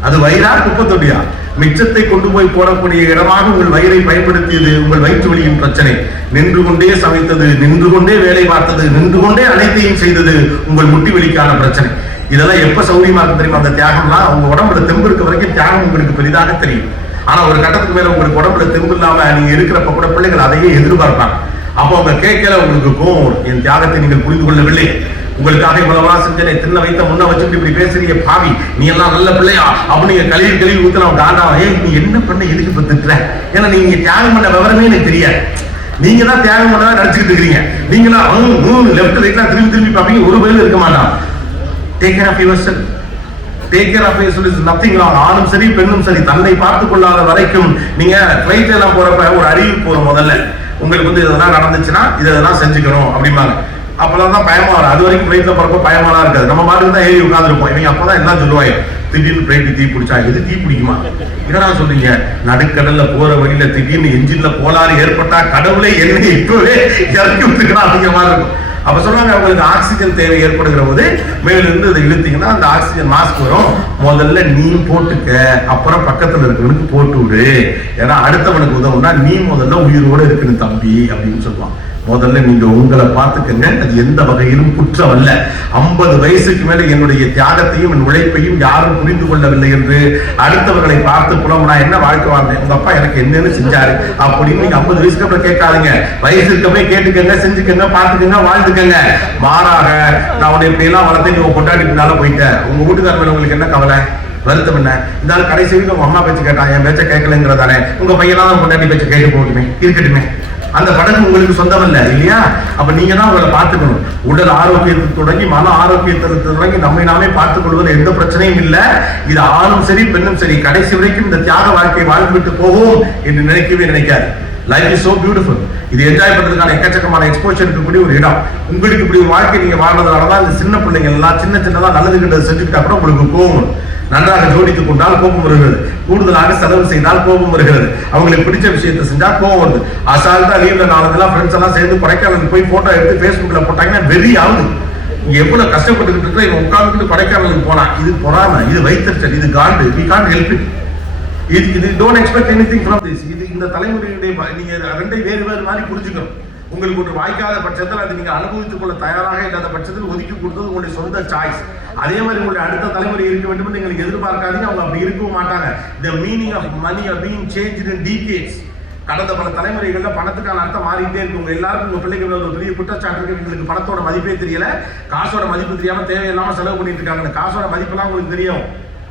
அது வயிறா குப்பை தொட்டியா? மிச்சத்தை கொண்டு போய் போடக்கூடிய இடமாக உங்கள் வயிறை பயன்படுத்தியது உங்கள் வயிற்று வலியின் பிரச்சனை. நின்று கொண்டே சமைத்தது, நின்று கொண்டே வேலை பார்த்தது, நின்று கொண்டே அனைத்தையும் செய்தது உங்கள் முட்டி வலிக்கான பிரச்சனை. இதெல்லாம் எப்ப சௌரியமா இருக்கு தெரியுமா? அந்த தியாகம்லாம் உங்க உடம்புல தெம்பு இருக்க வரைக்கும் தியாகம் உங்களுக்கு பெரிதாக தெரியும். ஆனா ஒரு கட்டத்துக்கு மேல உங்களுக்கு உடம்புல தெம்பு இல்லாம நீங்க இருக்கிறப்ப கூட பிள்ளைகள் அதையே எதிர்பார்ப்பாங்க. அப்போ அவங்க கேட்கல, உங்களுக்கு கோவம், என் தியாகத்தை நீங்கள் புரிந்து கொள்ளவில்லை. உங்களுக்காக இவ்வளவு செஞ்சனே, தின்ன வைத்த முன்ன வச்சுட்டு இப்படி பேசுறீங்க பாவி, நீ எல்லாம் நல்ல பிள்ளையா அப்படின்னு கழுவி ஊத்தலாம் காண்டா. நீ என்ன பண்ண எதுக்கு இப்ப திட்டுற? ஏன்னா நீங்க தியாகம் பண்ண விவரமே எனக்கு தெரியாது. நீங்க தான் தியாகம் பண்ண நினைச்சுட்டு இருக்கீங்க. நீங்களா லெஃப்ட் ரைட்லாம் திரும்பி பார்ப்பீங்க, ஒரு வேலை இருக்க மாட்டான். Take care of yourself. Take care of yourself. Nothing wrong. ஆணும் சரி பெண்ணும் சரி, தன்னை பார்த்துக் கொள்ளாத வரைக்கும் நீங்க ஃபிளைட் எல்லாம் போறப்ப ஒரு அறிவு போற முதல்ல உங்களுக்கு இதெல்லாம் நடந்துச்சுன்னா இதெல்லாம் செஞ்சுக்கணும் அப்படிம்பாங்க. அப்பதான் பயமா வரும். அது வரைக்கும் பிளைட்ல போறப்ப பயமாலாம் இருக்காது. நம்ம மாட்டுக்கு தான் ஏறி உட்காந்துருப்போம். இவங்க அப்பதான் என்ன சொல்லுவாங்க, திடீர்னு பிளைட் தீ பிடிச்சா எது தீ பிடிக்குமா? என்னடா சொல்றீங்க? நடுக்கடல்ல போற வழியில திடீர்னு என்ஜின்ல கோளாறு ஏற்பட்டா கடவுளே என்ன இப்பவே இறக்கி விட்டுக்கலாம் அப்படிங்கிற மாதிரி இருக்கும். அப்ப சொல்றாங்க, அவங்களுக்கு ஆக்சிஜன் தேவை ஏற்படுகிற போது மேலிருந்து இதை இழுத்தீங்கன்னா அந்த ஆக்சிஜன் மாஸ்க் வரும். முதல்ல நீ போட்டுக்க, அப்புறம் பக்கத்துல இருக்கிறவனுக்கு போட்டு விடு. ஏன்னா அடுத்தவனுக்கு உதவுனா நீ முதல்ல உயிரோடு இருக்கணும் தம்பி அப்படின்னு சொல்லுவான். முதல்ல நீங்க உங்களை பார்த்துக்கங்க. அது எந்த வகையிலும் குற்றம் அல்ல. 50 வயசுக்கு மேல என்னுடைய தியாகத்தையும் என் உழைப்பையும் யாரும் புரிந்து கொள்ளவில்லை என்று அடுத்தவர்களை பார்த்து புலம்புனா என்ன வாழ்க்கை வாழ்ந்தேன், உங்க அப்பா எனக்கு என்னன்னு செஞ்சாரு அப்படின்னு நீங்க 50 வயசுக்கு அப்புறம் கேட்காதீங்க. வயசு இருக்கவே கேட்டுக்கங்க, செஞ்சுக்கங்க, பார்த்துக்கங்க, வாழ்ந்துக்கங்க. மாறாக நான் உன்னை இப்படி எல்லாம் வளர்த்து நீ கொண்டாடி பின்னால போயிட்டேன், உங்க வீட்டுக்கார மேல உங்களுக்கு என்ன கவலை, வருத்தம் என்ன? இந்த கடைசி வரைக்கும் உங்க அம்மா பேச்சு கேட்டான், என் பேச்ச கேட்கலங்கிறதானே. உங்க பையனாலும் கொண்டாடி பேச்ச கேட்டு போகட்டுமே, இருக்கட்டுமே. அந்த படகு உங்களுக்கு சொந்தம் இல்ல இல்லையா? அப்ப நீங்க தான் உங்களை பார்த்துக்கணும். உடல் ஆரோக்கியத்தை தொடங்கி மன ஆரோக்கியத்தை தொடங்கி நம்மை நாமே பார்த்துக் கொள்வது எந்த பிரச்சனையும் இல்லை. இது ஆணும் சரி பெண்ணும் சரி, கடைசி வரைக்கும் இந்த தியாக வாழ்க்கையை வாழ்ந்துவிட்டு போவோம் என்று நினைக்காது. Life is so beautiful. இது என்ஜாய் பண்றதுக்கான எக்கச்சக்கமான எக்ஸ்போஷர் இருக்கக்கூடிய ஒரு இடம். உங்களுக்கு இப்படி ஒரு வாழ்க்கை நீங்க வாழ்றதுனாலதான் இந்த சின்ன பிள்ளைங்க எல்லாம் சின்னதா நல்லது கிட்டது செஞ்சுக்கிட்ட அப்புறம் உங்களுக்கு கோவம். நன்றாக ஜோடித்துக் கொண்டால் கோபம் வருகிறது, கூடுதலாக செலவு செய்தால் கோபம் வருகிறது, அவங்களுக்கு பிடிச்ச விஷயத்தை செஞ்சா கோபம் வருது. அசால்ட்டா லீவ்ல நாளெல்லாம் ஃப்ரெண்ட்ஸ் எல்லாம் சேர்ந்து கொடைக்கானலுக்கு போய் போட்டோ எடுத்து ஃபேஸ்புக்ல போட்டாங்கன்னா வெறி ஆகுது. எவ்வளவு கஷ்டப்பட்டுக்கிட்டு இருக்கிற இவன் உட்கார்ந்துட்டு கொடைக்கானலுக்கு போனா இது பொறாம, இது வைத்தறிச்சல், இது காண்டு. We can't help it. இது don't expect anything from this. இது இந்த தலைமுறையுடைய நீங்க ரெண்டை வேறு மாதிரி புரிஞ்சுக்கணும். உங்களுக்கு ஒரு வாய்க்காத பட்சத்தில் அது நீங்க அனுபவித்துக் கொள்ள தயாராக இல்லாத பட்சத்தில் ஒதுக்கி கொடுத்தது உங்களுடைய சொந்த சாய்ஸ். அதே மாதிரி உங்களுடைய அடுத்த தலைமுறை இருக்க வேண்டும் என்று நீங்களுக்கு எதிர்பார்க்காதீங்க. அவங்க அப்படி இருக்கவும் மாட்டாங்க. The meaning of money are being changed in decades. கடந்த பல தலைமுறைகள்ல பணத்துக்கான அர்த்தம் மாறிட்டே இருக்கு. உங்க எல்லாருக்கும் உங்க பிள்ளைகள் ஒரு பெரிய குற்றச்சாட்டு இருக்கு, உங்களுக்கு பணத்தோட மதிப்பே தெரியல, காசோட மதிப்பு தெரியாம தேவையில்லாம செலவு பண்ணிட்டு இருக்காங்க. காசோட மதிப்பெல்லாம் உங்களுக்கு தெரியும்.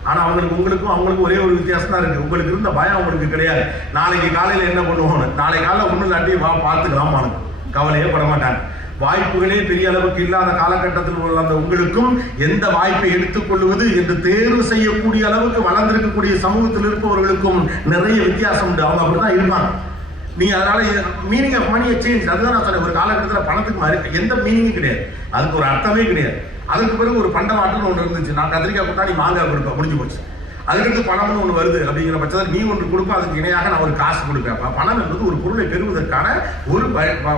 ஆனா அவங்களுக்கும் ஒரே ஒரு வித்தியாசம் தான் இருக்கு. உங்களுக்கு இருந்த பயம் உங்களுக்கு கிடையாது. நாளைக்கு காலையில என்ன பண்ணுவோம், நாளைக்கு காலையில ஒண்ணு இல்லாட்டி வா பார்த்துக்கலாம், கவலையே பட மாட்டாங்க. வாய்ப்புகளே பெரிய அளவுக்கு இல்லாத காலகட்டத்தில் உள்ள அந்த உங்களுக்கும் எந்த வாய்ப்பை எடுத்துக்கொள்வது என்று தேர்வு செய்யக்கூடிய அளவுக்கு வளர்ந்திருக்கக்கூடிய சமூகத்தில் இருப்பவர்களுக்கும் நிறைய வித்தியாசம் உண்டு. அவங்க அப்படிதான் இருப்பாங்க. நீங்க அதனால மீனிங் ஆஃப் மணியை சேஞ்ச். அதுதான் நான் சொன்னேன், ஒரு காலகட்டத்தில் பணத்துக்கு எந்த மீனிங்கும் கிடையாது, அதுக்கு ஒரு அர்த்தமே கிடையாது. அதுக்கு பிறகு ஒரு பண்டமாட்டுன்னு ஒன்று இருந்துச்சு. நான் கத்திரிக்காய் கொடுத்தா நீ மாங்காய் கொடுப்பேன், முடிஞ்சு போச்சு. அதுக்கடுத்து பணம்னு ஒன்று வருது அப்படிங்கிற பட்சத்தில் நீ ஒன்று கொடுப்ப, அதுக்கு இணையாக நான் ஒரு காசு கொடுப்பேன். பணம் என்பது ஒரு பொருளை பெறுவதற்கான ஒரு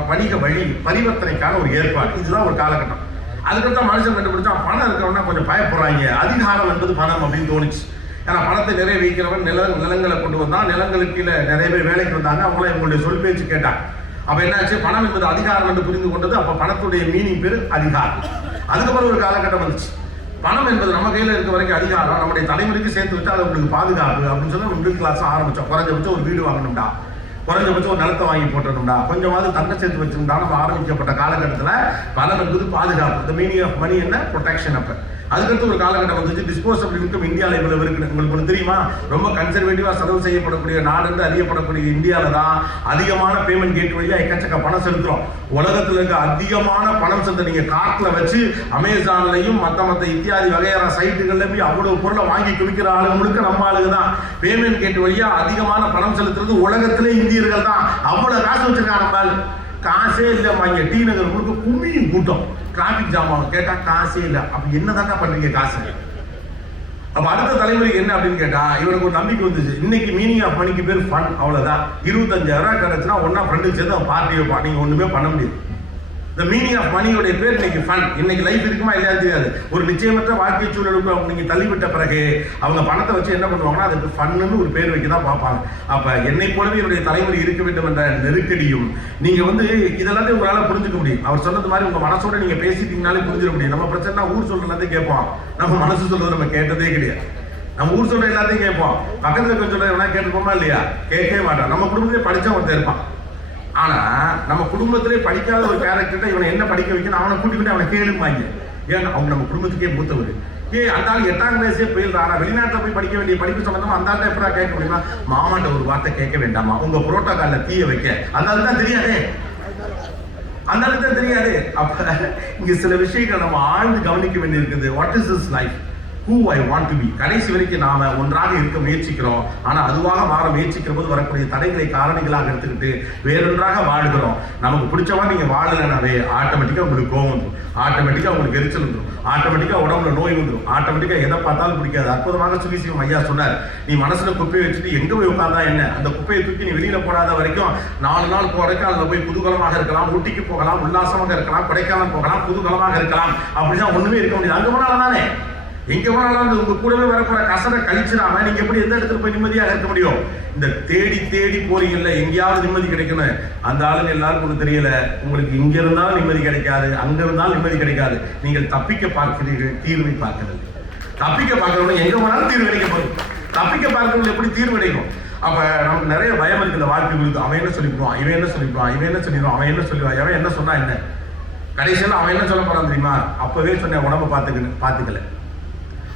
வணிக வழி, பரிவர்த்தனைக்கான ஒரு ஏற்பாடு. இதுதான் ஒரு காலகட்டம். அதுக்கடுத்து மனுஷன் கண்டுபிடிச்சா பணம் இருக்கிறவனா கொஞ்சம் பயப்படுறாங்க. அதிகாரம் என்பது பணம் அப்படின்னு தோணுச்சு. ஏன்னா பணத்தை நிறைய வைக்கிறவன் நிலங்களை கொண்டு வந்தான், நிலங்களுக்கு கீழே நிறைய பேர் வேலைக்கு வந்தாங்க, அவங்களாம் இவங்களுடைய சொல் பேச்சு கேட்டாங்க. அப்ப என்னாச்சு, பணம் என்பது அதிகாரம் என்று புரிந்து கொண்டது. அப்ப பணத்துடைய மீனிங் பேரு அதிகாரம். அதுக்கப்புறம் ஒரு காலகட்டம் வந்துச்சு, பணம் என்பது நம்ம கையில இருக்க வரைக்கும் அதிகாரம், நம்முடைய தலைமுறைக்கு சேர்த்து வச்சா அது உங்களுக்கு பாதுகாப்பு அப்படின்னு சொல்லி மிடில் கிளாஸ் ஆரம்பிச்சோம். குறைஞ்சபட்சம் ஒரு வீடு வாங்கணும்டா, குறைஞ்சபட்சம் ஒரு நிலத்தை வாங்கி போட்டணும்டா, கொஞ்சமாவது தங்க சேர்த்து வச்சிருந்தா நம்ம ஆரம்பிக்கப்பட்ட காலகட்டத்தில் பணம் என்பது பாதுகாப்பு. இந்த மீனிங் ஆஃப் மணி என்ன, ப்ரொடெக்ஷன். அப்ப அதுக்கடுத்து ஒரு காலகட்டம் வந்துச்சு, டிஸ்போசபிள் இன்கம் இந்தியாவில் இவ்வளவு இருக்கு. உங்களுக்கு தெரியுமா, ரொம்ப கன்சர்வேட்டிவா செலவு செய்யப்படக்கூடிய நாடு என்று அறியப்படக்கூடிய இந்தியாவில தான் அதிகமான பேமெண்ட் கேட் வழியா எக்கச்சக்க பணம் செலுத்துறோம். உலகத்தில் இருக்க அதிகமான பணம் செலுத்த நீங்க கார்ட்ல வச்சு அமேசான்லையும் மற்ற இத்தியாதி வகையான சைட்டுகள்ல போய் அவ்வளவு பொருளை வாங்கி குடிக்கிற ஆளு முழுக்க நம்ம ஆளுங்க தான். பேமெண்ட் கேட் வழியா அதிகமான பணம் செலுத்துறது உலகத்திலே இந்தியர்கள் தான். அவ்வளவு காசு வச்சிருக்காங்க நம்ம. காசே இல்லை வாங்க, டி நகர் முழுக்க கும்மியும் கூட்டம், டிராபிக் ஜாம் ஆகும். கேட்டா காசே இல்லை. அப்ப என்னதாக்கா பண்றீங்க காசு? அப்ப அடுத்த தலைமுறைக்கு என்ன அப்படின்னு கேட்டா இவனுக்கு ஒரு நம்பிக்கை வந்துச்சு. இன்னைக்கு மீனிங் ஆஃப் மணிக்கு பேர் ஃபன், அவ்வளவுதான். 25,000 கிடைச்சுன்னா ஒன்னா ஃப்ரெண்டு சேர்ந்து அவன் பார்ட்டி வைப்பான். நீங்க ஒண்ணுமே பண்ண முடியாது. The meaning of money உடைய பேர் இன்னைக்கு ஃபன். இன்னைக்கு லைஃப் இருக்குமா இல்லையா தெரியாது. ஒரு நிச்சயமற்ற வாழ்க்கை சூழலுக்கு அவங்க நீங்க தள்ளிவிட்ட பிறகு அவங்க பணத்தை வச்சு என்ன பண்ணுவாங்கன்னா அதுக்கு ஃபன்னு ஒரு பேர் வைக்க தான் பார்ப்பாங்க. அப்ப என்னை போலவே என்னுடைய தலைமுறை இருக்க வேண்டும் என்ற நெருக்கடியும் நீங்க இதெல்லாத்தையும் உங்களால புரிஞ்சுக்க முடியும். அவர் சொன்னது மாதிரி உங்க மனசோட நீங்க பேசிட்டீங்கனாலே புரிஞ்சிட முடியும். நம்ம பிரச்சனை ஊர் சொல்றதே கேட்போம், நம்ம மனசு சொல்றது நம்ம கேட்டதே கிடையாது. நம்ம ஊர் சொல்ற எல்லாத்தையும் கேட்போம், பக்கத்துல கொஞ்சம் சொல்ற எவனா கேட்டுப்போமா இல்லையா? கேட்கவே மாட்டான். நம்ம குடும்பத்திலே படிச்சா ஒருத்தர் இருப்பான். ஆனா நம்ம குடும்பத்திலே படிக்காத ஒரு கேரக்டர் இவனை என்ன படிக்க வைக்கணும், அவனை கூட்டிக்கிட்டு அவனை கேளுமாங்க. ஏன் அவங்க நம்ம குடும்பத்துக்கே மூத்தவர். அந்த ஆள் 8ஆம் கிளாஸே போயிடுறாரா, வெளிநாட்டில் போய் படிக்க வேண்டிய படிப்பு சம்பந்தமா அந்த ஆள்கிட்ட எப்படா கேட்க முடியுமா? மாமாட்ட ஒரு வார்த்தை கேட்க வேண்டாமா? உங்க புரோட்டோகால்ல தீய வைக்க அந்த ஆள் தான் தெரியாதே, அந்த ஆளுக்கு தான் தெரியாது. அப்ப இங்க சில விஷயங்கள் நம்ம ஆழ்ந்து கவனிக்க வேண்டி இருக்குது. What is this life, who I want to be. கடைசி வரைக்கும் நாம ஒன்றாக இருக்க முயற்சிக்கிறோம். ஆனா அதுவாக மாற முயற்சிக்கிற போது வரக்கூடிய தடைகளை காரணிகளாக எடுத்துக்கிட்டு வேறொன்றாக வாழ்கிறோம். நமக்கு பிடிச்சவா நீங்க வாழலைனாவே ஆட்டோமேட்டிக்கா உங்களுக்கு கோவம் வந்துடும், ஆட்டோமேட்டிக்கா உங்களுக்கு எரிச்சல் வந்துடும், ஆட்டோமேட்டிக்கா உடம்புல நோய் வந்துடும், ஆட்டோமேட்டிக்கா எதை பார்த்தாலும் பிடிக்காது. அற்புதமாக சுகிசிவம் ஐயா சொன்னார், நீ மனசுல குப்பையை வச்சுட்டு எங்க போய் உட்கார்ந்தா என்ன, அந்த குப்பையை தூக்கி நீ வெளியில போடாத வரைக்கும் 4 நாள் கொடைக்கானல்ல போய் குதூகலமாக இருக்கலாம், ஊட்டிக்கு போகலாம், உல்லாசமாக இருக்கலாம், கொடைக்கானல் போகலாம், குதூகலமாக இருக்கலாம். அப்படிதான் ஒண்ணுமே இருக்க முடியாது. அங்க போனாலும் தானே, எங்க போனாலும் உங்க கூடவே வரப்போற கசரை கழிச்சிடாம நீங்க எப்படி எந்த இடத்துல போய் நிம்மதியாக இருக்க முடியும்? இந்த தேடி தேடி போறீங்கல்ல, எங்கேயாவது நிம்மதி கிடைக்கணும். அந்த ஆளுங்க எல்லாருக்கும் ஒண்ணு தெரியல, உங்களுக்கு இங்க இருந்தாலும் நிம்மதி கிடைக்காது, அங்க இருந்தாலும் நிம்மதி கிடைக்காது. நீங்கள் தப்பிக்க பார்க்கிறீர்கள், தீர்வை பார்க்கிறது. தப்பிக்க பார்க்கிறவங்க எங்க போனாலும் தீர்வு கிடைக்க போகுது, தப்பிக்க பார்க்கிறவங்க எப்படி தீர்வு கிடைக்கும்? அப்ப நமக்கு நிறைய பயம் இருக்குது வாழ்க்கை குறித்து. அவன் என்ன சொல்லிடுவான், இவன் என்ன சொல்லிடுவான், இவன் என்ன சொல்லிடுவான், அவன் என்ன சொல்லுவான், அவன் என்ன சொன்னா என்ன, கடைசியில் அவன் என்ன சொல்ல போறான் தெரியுமா? அப்பவே சொன்னேன் உடம்ப பாத்துக்கல,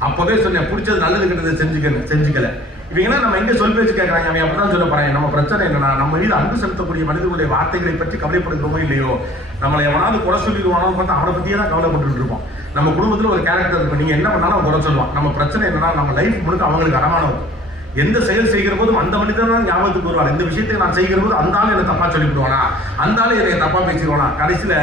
அப்பவே சொன்னேன் பிடிச்சது நல்லது கிட்டதை செஞ்சுக்கல. இவங்க நம்ம எங்க சொல் பேச்சு கேட்கறாங்க, அவன் அப்படிதான் சொல்ல போறாங்க. நம்ம பிரச்சனை என்னன்னா, நம்ம மீது அன்பு செலுத்தக்கூடிய மனிதர்களுடைய வார்த்தைகளை பற்றி கவலைப்படுகிறோமோ இல்லையோ, நம்மளை எவனாவது குறை சொல்லிடுவானோ பார்த்து அவனை பத்தியே தான் கவலைப்பட்டு இருப்போம். நம்ம குடும்பத்துல ஒரு கேரக்டர் இருக்கும், நீங்க என்ன பண்ணாலும் அவன் குறை சொல்லுவான். நம்ம பிரச்சனை என்னன்னா, நம்ம லைஃப் முழுக்க அவங்களுக்கு அறமானம். எந்த செயல் செய்கிற போதும் அந்த மனிதன் தான் ஞாபகத்துக்கு வருவார். இந்த விஷயத்தை நான் செய்கிற போது அந்த ஆள் என்ன தப்பா சொல்லிவிடுவானா, அந்த ஆள் என்னை தப்பா பேசிடுவானா. கடைசியில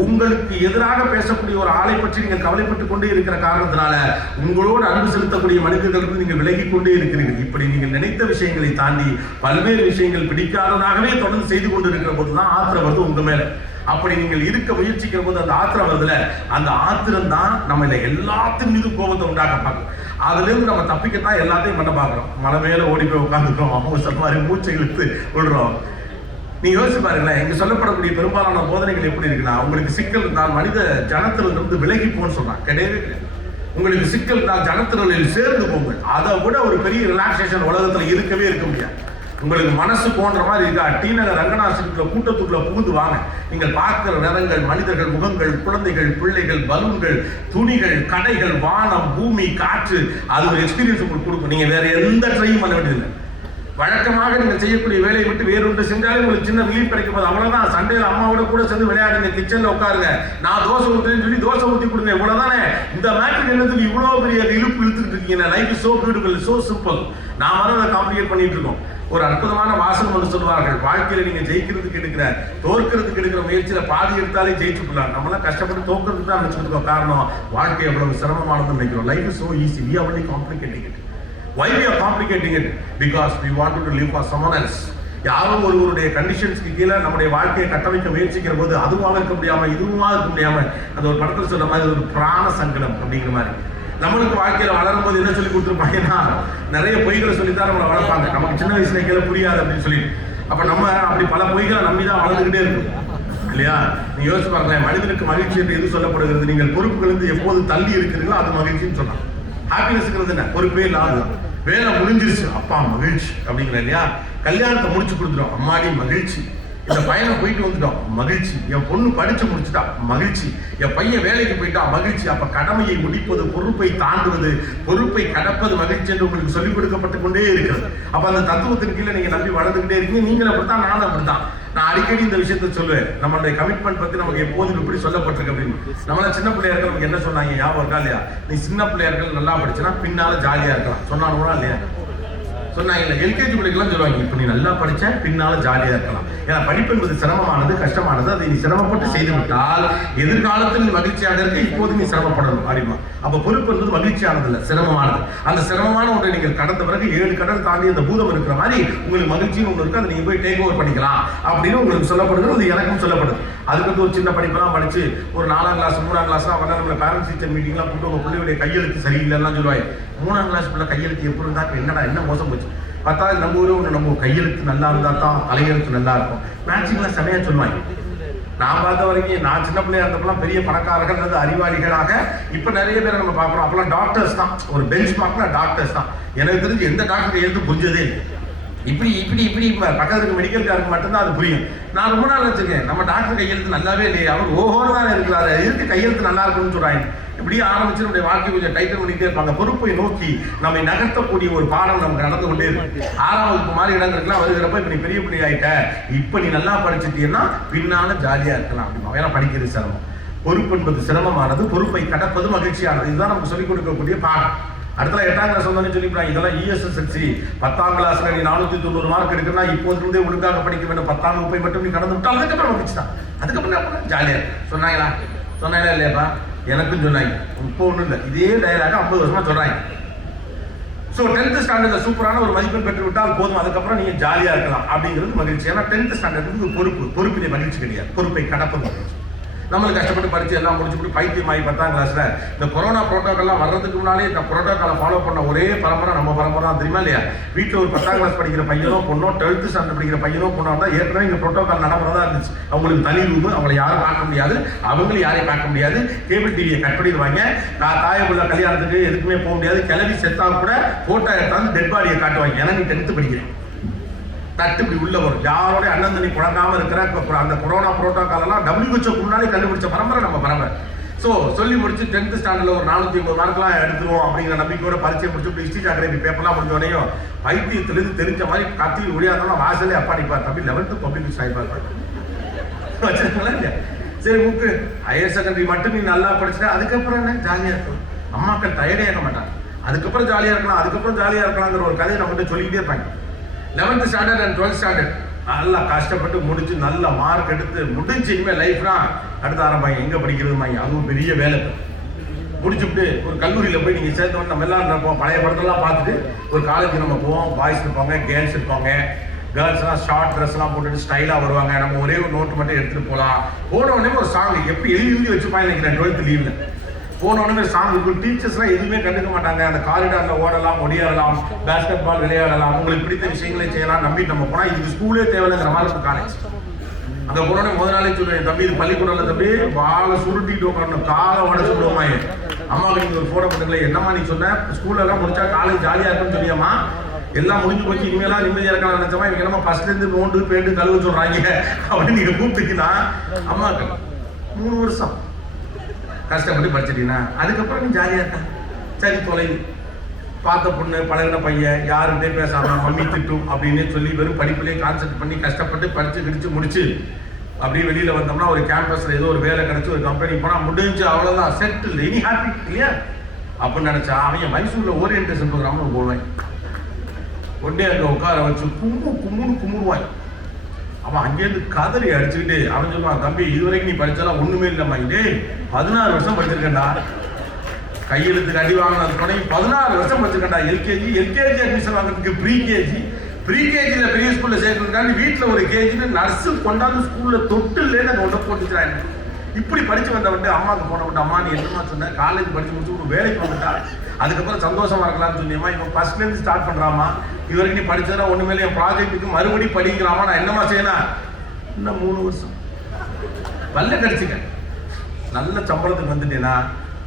உங்களுக்கு எதிராக பேசக்கூடிய ஒரு ஆளை பற்றி நீங்கள் கவலைப்பட்டுக் கொண்டே இருக்கிற காரணத்தினால உங்களோடு அன்பு செலுத்தக்கூடிய மனிதர்களுக்கு நீங்கள் விலகிக் கொண்டே இருக்கிறீர்கள். இப்படி நீங்கள் நினைத்த விஷயங்களை தாண்டி பல்வேறு விஷயங்கள் பிடிக்காததாகவே தொடர்ந்து செய்து கொண்டு இருக்கிற போதுதான் ஆத்திரம் வருது உங்க மேல. அப்படி நீங்கள் இருக்க முயற்சிக்கிற போது அந்த ஆத்திரம் வருதுல, அந்த ஆத்திரம் தான் நம்ம எல்லாத்தின் மீது கோபத்தை உண்டாக்க பார்க்கும். அதுல இருந்து நம்ம தப்பிக்கத்தான் எல்லாத்தையும் பண்ண பார்க்கிறோம். மலை மேல ஓடி போய் உட்காந்துக்கிறோம், அவங்க சொல்ற மாதிரி மூச்சை இழுத்து விடுறோம். நீங்க யோசிச்சு பாருங்களேன், இங்க சொல்லப்படக்கூடிய பெரும்பாலான போதனைகள் எப்படி இருக்குன்னா, உங்களுக்கு சிக்கல் தான் மனித ஜனத்திலிருந்து விலகி போன்னு சொல்றாங்க. கிடையவே கிடையாது. உங்களுக்கு சிக்கல் தான் ஜனத்திரலில் சேர்ந்து போங்க. அதை விட ஒரு பெரிய ரிலாக்ஸேஷன் உலகத்துல இருக்கவே இருக்க முடியாது. உங்களுக்கு மனசு போன்ற மாதிரி இருக்கா, டி நகர் ரங்கநாதனுக்குள்ள கூட்டத்துக்குள்ள புகுந்து வாங்க. நீங்கள் பார்க்கிற நிறங்கள், மனிதர்கள், முகங்கள், குழந்தைகள், பிள்ளைகள், பலூன்கள், துணிகள், கடைகள், வானம், பூமி, காற்று, அது ஒரு எக்ஸ்பீரியன்ஸ் உங்களுக்கு கொடுக்கும். நீங்க வேற எந்த ட்ரையும் பண்ண வேண்டியதில்லை. வழக்கமாக நீங்கள் செய்யக்கூடிய வேலையை விட்டு வேறொன்று செஞ்சாலே உங்களுக்கு சின்ன ரிலீஃப் கிடைக்கும் போது அவ்வளவுதான். சண்டையில் அம்மாவோட கூட சேர்ந்து விளையாடுங்க, கிச்சன்ல உட்காருங்க, நான் தோசை ஊற்றுறேன்னு சொல்லி தோசை ஊற்றி கொடுங்க, இவ்வளவுதானே. இந்த மேட்ருக்கு என்னது இவ்வளவு பெரிய இழுப்பு இழுத்துட்டு இருக்கீங்க? Life so beautiful, so simple. நாம அதை காம்ப்ளிகேட் பண்ணிட்டு இருக்கோம். ஒரு அற்புதமான வாசகம் வந்து சொல்வார்கள், வாழ்க்கையில நீங்க ஜெயிக்கிறதுக்கு எடுக்கிற தோற்கிறதுக்கு எடுக்கிற முயற்சியில பாதி எடுத்தாலே ஜெயிச்சுக்கலாம். நம்மளாம் கஷ்டப்பட்டு தோற்கிறதுக்கு தான் நினைச்சிட்டு இருக்கோம். காரணம் வாழ்க்கை எவ்வளவு சிரமமானதுன்னு நினைக்கிறோம். Life is so easy, we are only complicating it. Why we are complicating it? Because we wanted to live for someone else. யாரோ ஒருவருடைய கண்டிஷன்ஸ்க்கு கீழே நம்முடைய வாழ்க்கையை கட்டமைக்க முயற்சிக்கிற போது அதுவாக இருக்க முடியாம, இதுவாக இருக்க முடியாம, அது ஒரு படத்தில் சொல்ற மாதிரி ஒரு பிராண சங்கடம் அப்படிங்கிற மாதிரி. நம்மளுக்கு வாழ்க்கையில வளரும் போது என்ன சொல்லி கொடுத்துருப்பாங்கன்னா, நிறைய பொய்களை சொல்லித்தான் நம்மளை வளர்ப்பாங்க. நமக்கு சின்ன வயசுல கேள்வி புரியாது அப்படின்னு சொல்லி. அப்ப நம்ம அப்படி பல பொய்களை நம்பிதான் வளர்ந்துகிட்டே இருக்கும் இல்லையா? நீங்க யோசிச்சு பாருங்களேன், மனிதனுக்கு மகிழ்ச்சி என்று எது சொல்லப்படுகிறது? நீங்கள் பொறுப்புகளிலிருந்து எப்போது தள்ளி இருக்கிறீர்களோ அது மகிழ்ச்சின்னு சொன்னாங்க. ஹாப்பினஸ்ங்கிறது என்ன? பொறுப்பே இல்லாத வேலை முடிஞ்சிருச்சு, அப்பா மகிழ்ச்சி அப்படிங்கிற இல்லையா? கல்யாணத்தை முடிச்சு கொடுத்துட்டோம், அம்மாடி மகிழ்ச்சி. இந்த பையனை போயிட்டு வந்துட்டோம், மகிழ்ச்சி. என் பொண்ணு படிச்சு முடிச்சுட்டா, மகிழ்ச்சி. என் பையன் வேலைக்கு போயிட்டா, மகிழ்ச்சி. அப்ப கடமையை முடிப்பது, பொறுப்பை தாண்டுவது, பொறுப்பை கடப்பது மகிழ்ச்சி என்று உங்களுக்கு சொல்லிக் கொடுக்கப்பட்டு கொண்டே இருக்கிறது. அப்ப அந்த தத்துவத்தின் கீழே நீங்க நம்பி வளர்ந்துகிட்டே இருக்கீங்க. நீங்களும் அப்படித்தான், நானும் அப்படித்தான். நான் அடிக்கடி இந்த விஷயத்த சொல்லுவேன், நம்மளுடைய கமிட்மெண்ட் பத்தி நமக்கு எப்போதும் இப்படி சொல்லப்பட்டிருக்கு அப்படின்னு. நம்மள சின்ன பிள்ளையார்கள் நமக்கு என்ன சொன்னாங்க ஞாபகம் இருக்கா இல்லையா? நீ சின்ன பிள்ளையார்கள் நல்லா படிச்சுன்னா பின்னால ஜாலியா இருக்கலாம் சொன்னானுங்களா இல்லையா? சொன்னாங்க. எல்கேஜி பிள்ளைகள்லாம் சொல்லுவாங்க, இப்போ நீ நல்லா படிச்ச பின்னால ஜாலியா இருக்கலாம். ஏன்னா படிப்பு என்பது சிரமமானது, கஷ்டமானது. அதை நீ சிரமப்பட்டு செய்து விட்டால் எதிர்காலத்தில் நீ மகிழ்ச்சியாக இருக்க, இப்போது நீ சிரமப்படணும் அப்படிமா. அப்ப பொறுப்பு என்பது மகிழ்ச்சியானது இல்லை, சிரமமானது. அந்த சிரமமான ஒன்றை நீங்கள் கடந்த பிறகு 7 கடல் தாண்டி அந்த பூதம் இருக்கிற மாதிரி உங்களுக்கு மகிழ்ச்சியும் ஒன்று இருக்கு, அதை நீங்க போய் டேக் ஓவர் பண்ணிக்கலாம் அப்படின்னு உங்களுக்கு சொல்லப்படுது. அது எனக்கும் சொல்லப்படுது. அதுக்கு வந்து ஒரு சின்ன படிப்பெல்லாம் படிச்சு ஒரு 4ஆம் கிளாஸ் 3ஆம் கிளாஸ் அவன் நம்மள பேரண்ட்ஸ் டீச்சர் மீட்டிங்லாம் கூப்பிட்டு உங்க பிள்ளையுடைய கையெழுத்து சரியில்லைன்னா சொல்லுவாங்க. 3ஆம் கிளாஸ் பிள்ளை கையெழுத்து எப்படி இருந்தா என்னடா என்ன மோசம் போச்சு. 10வது நம்ம ஊர் ஒன்று, நம்ம கையெழுத்து நல்லா இருந்தா தான் தலையெழுத்து நல்லா இருக்கும். மேட்சிங்லாம் செமையா சொல்லுவாங்க. நான் பார்த்த வரைக்கும், நான் சின்ன பிள்ளையா இருந்தப்பெல்லாம் பெரிய பணக்காரர்கள் அல்லது அறிவாளிகளாக இப்ப நிறைய பேரை நம்ம பார்க்குறோம். அப்பெல்லாம் டாக்டர்ஸ் தான், ஒரு பெஞ்ச் மார்க்னா டாக்டர்ஸ் தான். எனக்கு தெரிஞ்சு எந்த டாக்டர் கையெழுத்து புரிஞ்சதே இல்லை. இப்படி இப்படி இப்படி பக்கத்துக்கு மெடிக்கல் காருக்கு மட்டும்தான் அது புரியும். நான் ரொம்ப நாள் வச்சிருக்கேன், நம்ம டாக்டர் கையெழுத்து நல்லாவே இல்லையே, அவர் ஓஹோன்னு தானே இருக்கிறாரு, எதுக்கு கையெழுத்து நல்லா இருக்குன்னு சொல்றாங்க. இப்படியே ஆரம்பிச்சு நம்முடைய வாழ்க்கை கொஞ்சம் டைட்டன் பண்ணிட்டே இருப்பாங்க. பொறுப்பை நோக்கி நம்மை நகர்த்தக்கூடிய ஒரு பாடம் நமக்கு நடந்து கொண்டே இருக்கு. 6ஆம் வகுப்பு மாதிரி இடங்களுக்குலாம் வருகிறப்ப இப்ப நீ பெரிய பிள்ளை ஆயிட்ட, இப்ப நீ நல்லா படிச்சுட்டீங்கன்னா பின்னால ஜாலியா இருக்கலாம் அப்படிமா. ஏன்னா படிக்கிறது சிரமம், பொறுப்பு என்பது சிரமமானது, பொறுப்பை கடப்பது மகிழ்ச்சியானது. இதுதான் நமக்கு சொல்லிக் கொடுக்கக்கூடிய பாடம். அடுத்த 8ஆம் கிளாஸ் வந்தோன்னு சொல்லிவிட்டாங்க, இதெல்லாம் ESSLC 10ஆம் கிளாஸ்ல நீ 490 மார்க் எடுக்கணும்னா இப்போதிலிருந்தே ஒழுங்காக படிக்க வேண்டும், 10ஆம் வகுப்பை மட்டும் நீ கடந்து விட்டால் அதுக்கப்புறம் வந்துச்சுதான். அதுக்கப்புறம் ஜாலியா சொன்னாங்களா? சொன்னாங்களா இல்லையாப்பா? எனக்கும் சொன்னாங்க. இப்போ ஒன்றும் இல்லை, இதே டயலாக 50 வருஷமா சொல்றாங்க. ஸோ 10th ஸ்டாண்டர்ட்ல சூப்பரான ஒரு மதிப்பெண் பெற்று விட்டால் போதும், அதுக்கப்புறம் நீங்க ஜாலியா இருக்கலாம் அப்படிங்கிறது மகிழ்ச்சி. ஏன்னா 10th ஸ்டாண்டர்ட் பொறுப்பிலே மகிழ்ச்சி கிடையாது, பொறுப்பை கடப்பது மகிழ்ச்சி. நம்மளுக்கு கஷ்டப்பட்டு படிச்சு எல்லாம் முடிச்சுட்டு பைத்தியமாகி 10ஆம் கிளாஸ்ல இந்த கொரோனா புரோட்டோக்கால்லாம் வர்றதுக்கு முன்னாலே இந்த புரோட்டோக்காலை ஃபாலோ பண்ண ஒரே பரம்பரை நம்ம பரம்பரை தான், தெரியுமா இல்லையா? வீட்டில் ஒரு 10ஆம் கிளாஸ் படிக்கிற பையனோ பொண்ணோ 12th ஸ்டாண்டர்ட் படிக்கிற பையனோ பொண்ணோ தான் ஏற்கனவே இங்கே புரோட்டோக்கால் நடைமுறை தான் இருந்துச்சு. அவங்களுக்கு தனி ரூபு, அவங்களை யாரும் பார்க்க முடியாது, அவங்களும் யாரையும் பார்க்க முடியாது, கேபிள் டிவியை கட் பண்ணிடுவாங்க, தாயப்புள்ள கல்யாணத்துக்கு எதுக்குமே போக முடியாது, கிளவி செத்தா கூட போட்டோ எடுத்தாந்து டெட் பாடியை காட்டுவாங்க. ஏன்னா நீ 10th படிக்கிறேன், தட்டு இப்படி உள்ள வரும். யாரோட அண்ணன் தண்ணி குழந்தாம இருக்கிற அந்த கொரோனா புரோட்டோக்கால் எல்லாம் WHO முன்னாலே கண்டுபிடிச்ச பரம்பரை நம்ம பரம்பரை. ஸோ சொல்லி முடிச்சு 10th ஸ்டாண்டர்ட்ல ஒரு 450 மார்க்லாம் எடுத்துருவோம் அப்படிங்கிற நம்பிக்கையோட பரிச்சை முடிச்சு ஹிஸ்ட்ரி ஜாகிரபி பேப்பர்லாம் முடிஞ்சோடனையும் பைத்தியத்திலிருந்து தெரிஞ்ச மாதிரி கத்தி ஒளியாதான் வாசலே அப்பாடிப்பா தம்பி 11th பப்ளிக் சாய்ப்பாங்க வச்சிருக்கீங்களா இல்லையா? சரி புக்கு ஹையர் செகண்டரி மட்டும் நீ நல்லா படிச்சுட்டா அதுக்கப்புறம் என்ன ஜாலியா இருக்கும். அம்மாக்கள் டயர்டே ஆக மாட்டாங்க, அதுக்கப்புறம் ஜாலியா இருக்கலாம், அதுக்கப்புறம் ஜாலியா இருக்கலாங்கிற ஒரு கதையை நம்மகிட்ட சொல்லிக்கிட்டே இருப்பாங்க. 11th standard and 12th standard நல்லா கஷ்டப்பட்டு முடிச்சு நல்ல மார்க் எடுத்து முடிஞ்சு இனிமேல் லைஃப்னா அடுத்து ஆரம்பிங்க எங்க படிக்கிறதுமாங்க, அதுவும் பெரிய வேலை. முடிச்சுட்டு ஒரு கல்லூரியில் போய் நீங்கள் சேர்த்தோம், நம்ம எல்லாரும் இருப்போம், பழைய படத்தெல்லாம் பார்த்துட்டு ஒரு காலேஜ் நம்ம போவோம், பாய்ஸ் இருப்பாங்க, கேர்ள்ஸ் இருப்பாங்க. கேர்ள்ஸ்லாம் ஷார்ட் ட்ரெஸ்லாம் போட்டுட்டு ஸ்டைலாக வருவாங்க, நம்ம ஒரே ஒரு நோட்டு மட்டும் எடுத்துகிட்டு போகலாம். போன உடனே ஒரு சாங் எப்படி எழுதி வச்சுப்பாங்க நினைக்கிறேன் 12th லீவில். போன உடனே சாங் இருக்கும், டீச்சர்ஸ்லாம் எதுவுமே கண்டுக்க மாட்டாங்க, அந்த காரிடாரில் ஓடலாம், ஒடியாடலாம், பேஸ்கெட் பால் விளையாடலாம், உங்களுக்கு பிடித்த விஷயங்களை செய்யலாம் நம்பிட்டு நம்ம போனால் இதுக்கு ஸ்கூலே தேவையில்லைங்கிற மாதிரி இருக்கும் காலேஜ். அங்கே போனோடனே முதல் நாளே சொல்லுவேன், தம்பி இது பள்ளிக்கூடம்ல தம்பி வாழை சுருட்டிட்டு உட்காரணும், காலை உட சொல்லுவோமாயே. அம்மாவுக்கு நீங்கள் ஒரு ஃபோட்டோ பண்ணுங்களேன், என்னம்மா நீ சொன்ன ஸ்கூலெல்லாம் முடிச்சா காலேஜ் ஜாலியாக இருக்குன்னு சொல்லியாம்மா, எல்லாம் முடிஞ்சு போச்சு இனிமேலாம் நிம்மதியாக இருக்கலாம் நினைச்சோமா, இவங்க என்னமா ஃபர்ஸ்ட்லேருந்து நோண்டு பேண்டு கழுவு சொல்கிறாங்க அப்படின்னு நீங்கள் கூப்பிட்டீங்கன்னா அம்மாவுக்கு 3 வருஷம் கஷ்டப்பட்டு படிச்சிட்டீங்கன்னா அதுக்கப்புறம் நீ ஜாலியாக இருக்க. சரி தொலைவு பார்த்த பொண்ணு பழகின பையன் யாருக்கிட்டே பேசாம மம்மி திட்டும் அப்படின்னு சொல்லி வெறும் படிப்புலேயே கான்சென்ட் பண்ணி கஷ்டப்பட்டு படிச்சு கிடிச்சு முடிச்சு அப்படியே வெளியில் வந்தோம்னா ஒரு கேம்பஸில் ஏதோ ஒரு வேலை கிடச்சி ஒரு கம்பெனி போனால் முடிஞ்சு அவ்வளோதான் செட்டில் எனி ஹாப்பி இல்லையா அப்படின்னு நினச்சா அவன் மைசூரில் ஓரியன்டேஷன் ப்ரோக்ராம்னு போடுவேன். ஒன்றே அங்கே உட்கார வச்சு கும்பிடுவான். அவன் அங்கேருந்து கதறி அடிச்சுக்கிட்டு அவன் சொல்லுவான், தம்பி இதுவரைக்கும் நீ படிச்சாலும் ஒண்ணுமே இல்லைம்மா, இதே 16 வருஷம் படிச்சிருக்கேன்டா, கையெழுத்துக்கு அடி வாங்கினது தொடங்கி 16 வருஷம் படிச்சிருக்கேன்டா. எல்கேஜி அட்மிஷன் வாங்குறதுக்கு ப்ரீகேஜில பெரிய ஸ்கூல்ல சேர்க்கறதுக்காண்டி வீட்டில் ஒரு கேஜின்னு நர்ஸு கொண்டாந்து ஸ்கூல்ல தொட்டுலேன்னு அங்கே ஒன்றை போட்டுக்கிறாங்க. இப்படி படிச்சு வந்தவன்ட்டு அம்மாவுக்கு போன விட்டு, அம்மா நீ என்னமா சொன்ன, காலேஜ் படிச்சு முடிச்சு ஒரு வேலைக்கு வந்துட்டா அதுக்கப்புறம் சந்தோஷமா இருக்கலாம்னு சொன்னியம்மா, இவன் ஃபர்ஸ்ட்லேருந்து ஸ்டார்ட் பண்றாமா, இது வரைக்கும் நீ படிச்சதா ஒண்ணுமே என் ப்ராஜெக்ட்டுக்கு மறுபடியும் படிக்கலாமா, நான் என்னமா செய்யணும், இன்னும் 3 வருஷம் வல்ல கிடைச்சிக்க நல்ல சம்பளத்துக்கு வந்துட்டேன்னா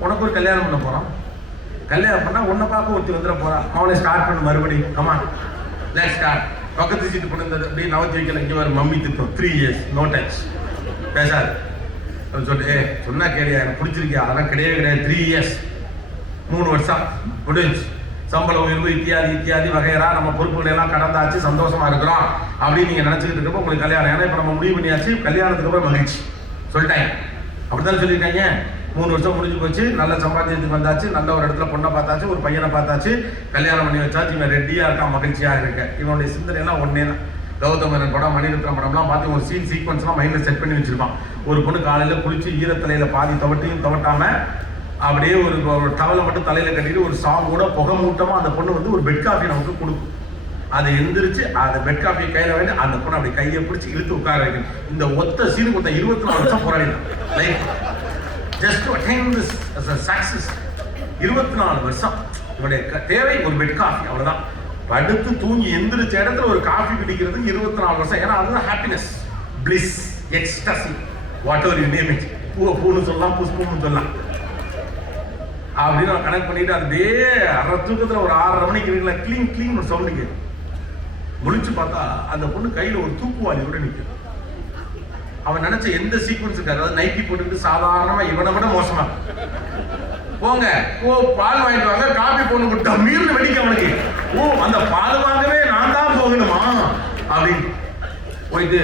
உனக்கு ஒரு கல்யாணம் பண்ண போறோம், கல்யாணம் பண்ணா உன்னை பார்க்க ஒருத்தி வந்துட போறான், அவனை ஸ்டார்ட் பண்ண மறுபடியும் கமா லெட்ஸ் ஸ்டார்ட். பக்கத்து சீட்டு கொண்டு அப்படியே நவத்தி வைக்கல, இங்கே வர மம்மி திட்டம் 3 years நோ டச் பேசாது சொல்லிட்டு சொன்னா கேளியா எனக்கு பிடிச்சிருக்கியா, அதெல்லாம் கிடையாது 3 years 3 வருஷம் முடிஞ்சு சம்பள உயர்வு இத்தியாதி வகையரா நம்ம பொறுப்புகளை எல்லாம் கடந்தாச்சு சந்தோஷமா இருக்கிறோம் அப்படின்னு நீங்க நினைச்சுக்கிட்டு இருக்கப்போ உங்களுக்கு கல்யாணம். ஏன்னா இப்ப நம்ம முடிவு பண்ணியாச்சு, கல்யாணத்துக்கு அப்புறம் மகிழ்ச்சி சொல்லிட்டாங்க, அப்படித்தான் சொல்லியிருக்காங்க. 3 வருஷம் முடிஞ்சு போச்சு, நல்ல சம்பாத்தியத்துக்கு வந்தாச்சு, நல்ல ஒரு இடத்துல பொண்ணை பார்த்தாச்சு, ஒரு பையனை பார்த்தாச்சு, கல்யாணம் பண்ணி வச்சாச்சு, இவன் ரெட்டியா இருக்கான், மகிழ்ச்சியா இருக்க. இவனுடைய சிந்தனை எல்லாம் ஒன்னே தான். கௌதம் மேனன் படம், மணிரத்னம் படம்லாம் பார்த்து ஒரு சீக்வன்ஸ்லாம் மைண்ட்ல செட் பண்ணி வச்சிருப்பான். ஒரு பொண்ணு காலையில குளிச்சு ஈரத்தலையில பாதி தவட்டாம அப்படியே ஒரு டவலை மட்டும் தலையில கட்டிட்டு ஒரு சாங்கோட புகை மூட்டமா அந்த பொண்ணு வந்து ஒரு பெட் காஃபி நமக்கு கொடுக்கும். அதை எந்திரிச்சு அந்த பெட் காஃபியை கையில வேண்டி அந்த பொண்ணு அப்படி கையை பிடிச்சி இழுத்து உட்கார வைக்கணும். இந்த ஒத்த சீனு கொடுத்த 24 வருஷம் போராடினான் life just to attain this as a success. 24 வருஷம் இவனுடைய தேவை ஒரு பெட் காஃபி, அவ்வளவுதான். படுத்து தூங்கி எந்திரிச்ச இடத்துல ஒரு காஃபி குடிக்கிறது 24 வருஷம். ஏன்னா அதுதான் happiness, bliss, ecstasy, whatever you name it. பூன்னு சொல்லலாம், புஷ்பம்னு சொல்லலாம். அப்படின்னு நான் கனெக்ட் பண்ணிட்டு அதே அரை தூக்கத்துல ஒரு 6:30 மணிக்கு இருக்குல்ல, கிளீன் ஒரு சவுண்டு கேட்கும். முழிச்சு பார்த்தா அந்த பொண்ணு கையில ஒரு தூக்குவாளியோட நிற்கும். அவன் நினைச்ச எந்த சீக்வன்ஸுக்கு, அதாவது நைட்டி போட்டுக்கிட்டு சாதாரணமா இவனை விட மோசமா போங்க பால் வாங்கிட்டு வாங்க, காபி போட்டு கொடுத்தா மீறி வெடிக்க அவனுக்கு. அந்த பால் வாங்கவே நான் தான் போகணுமா அப்படின்னு போயிட்டு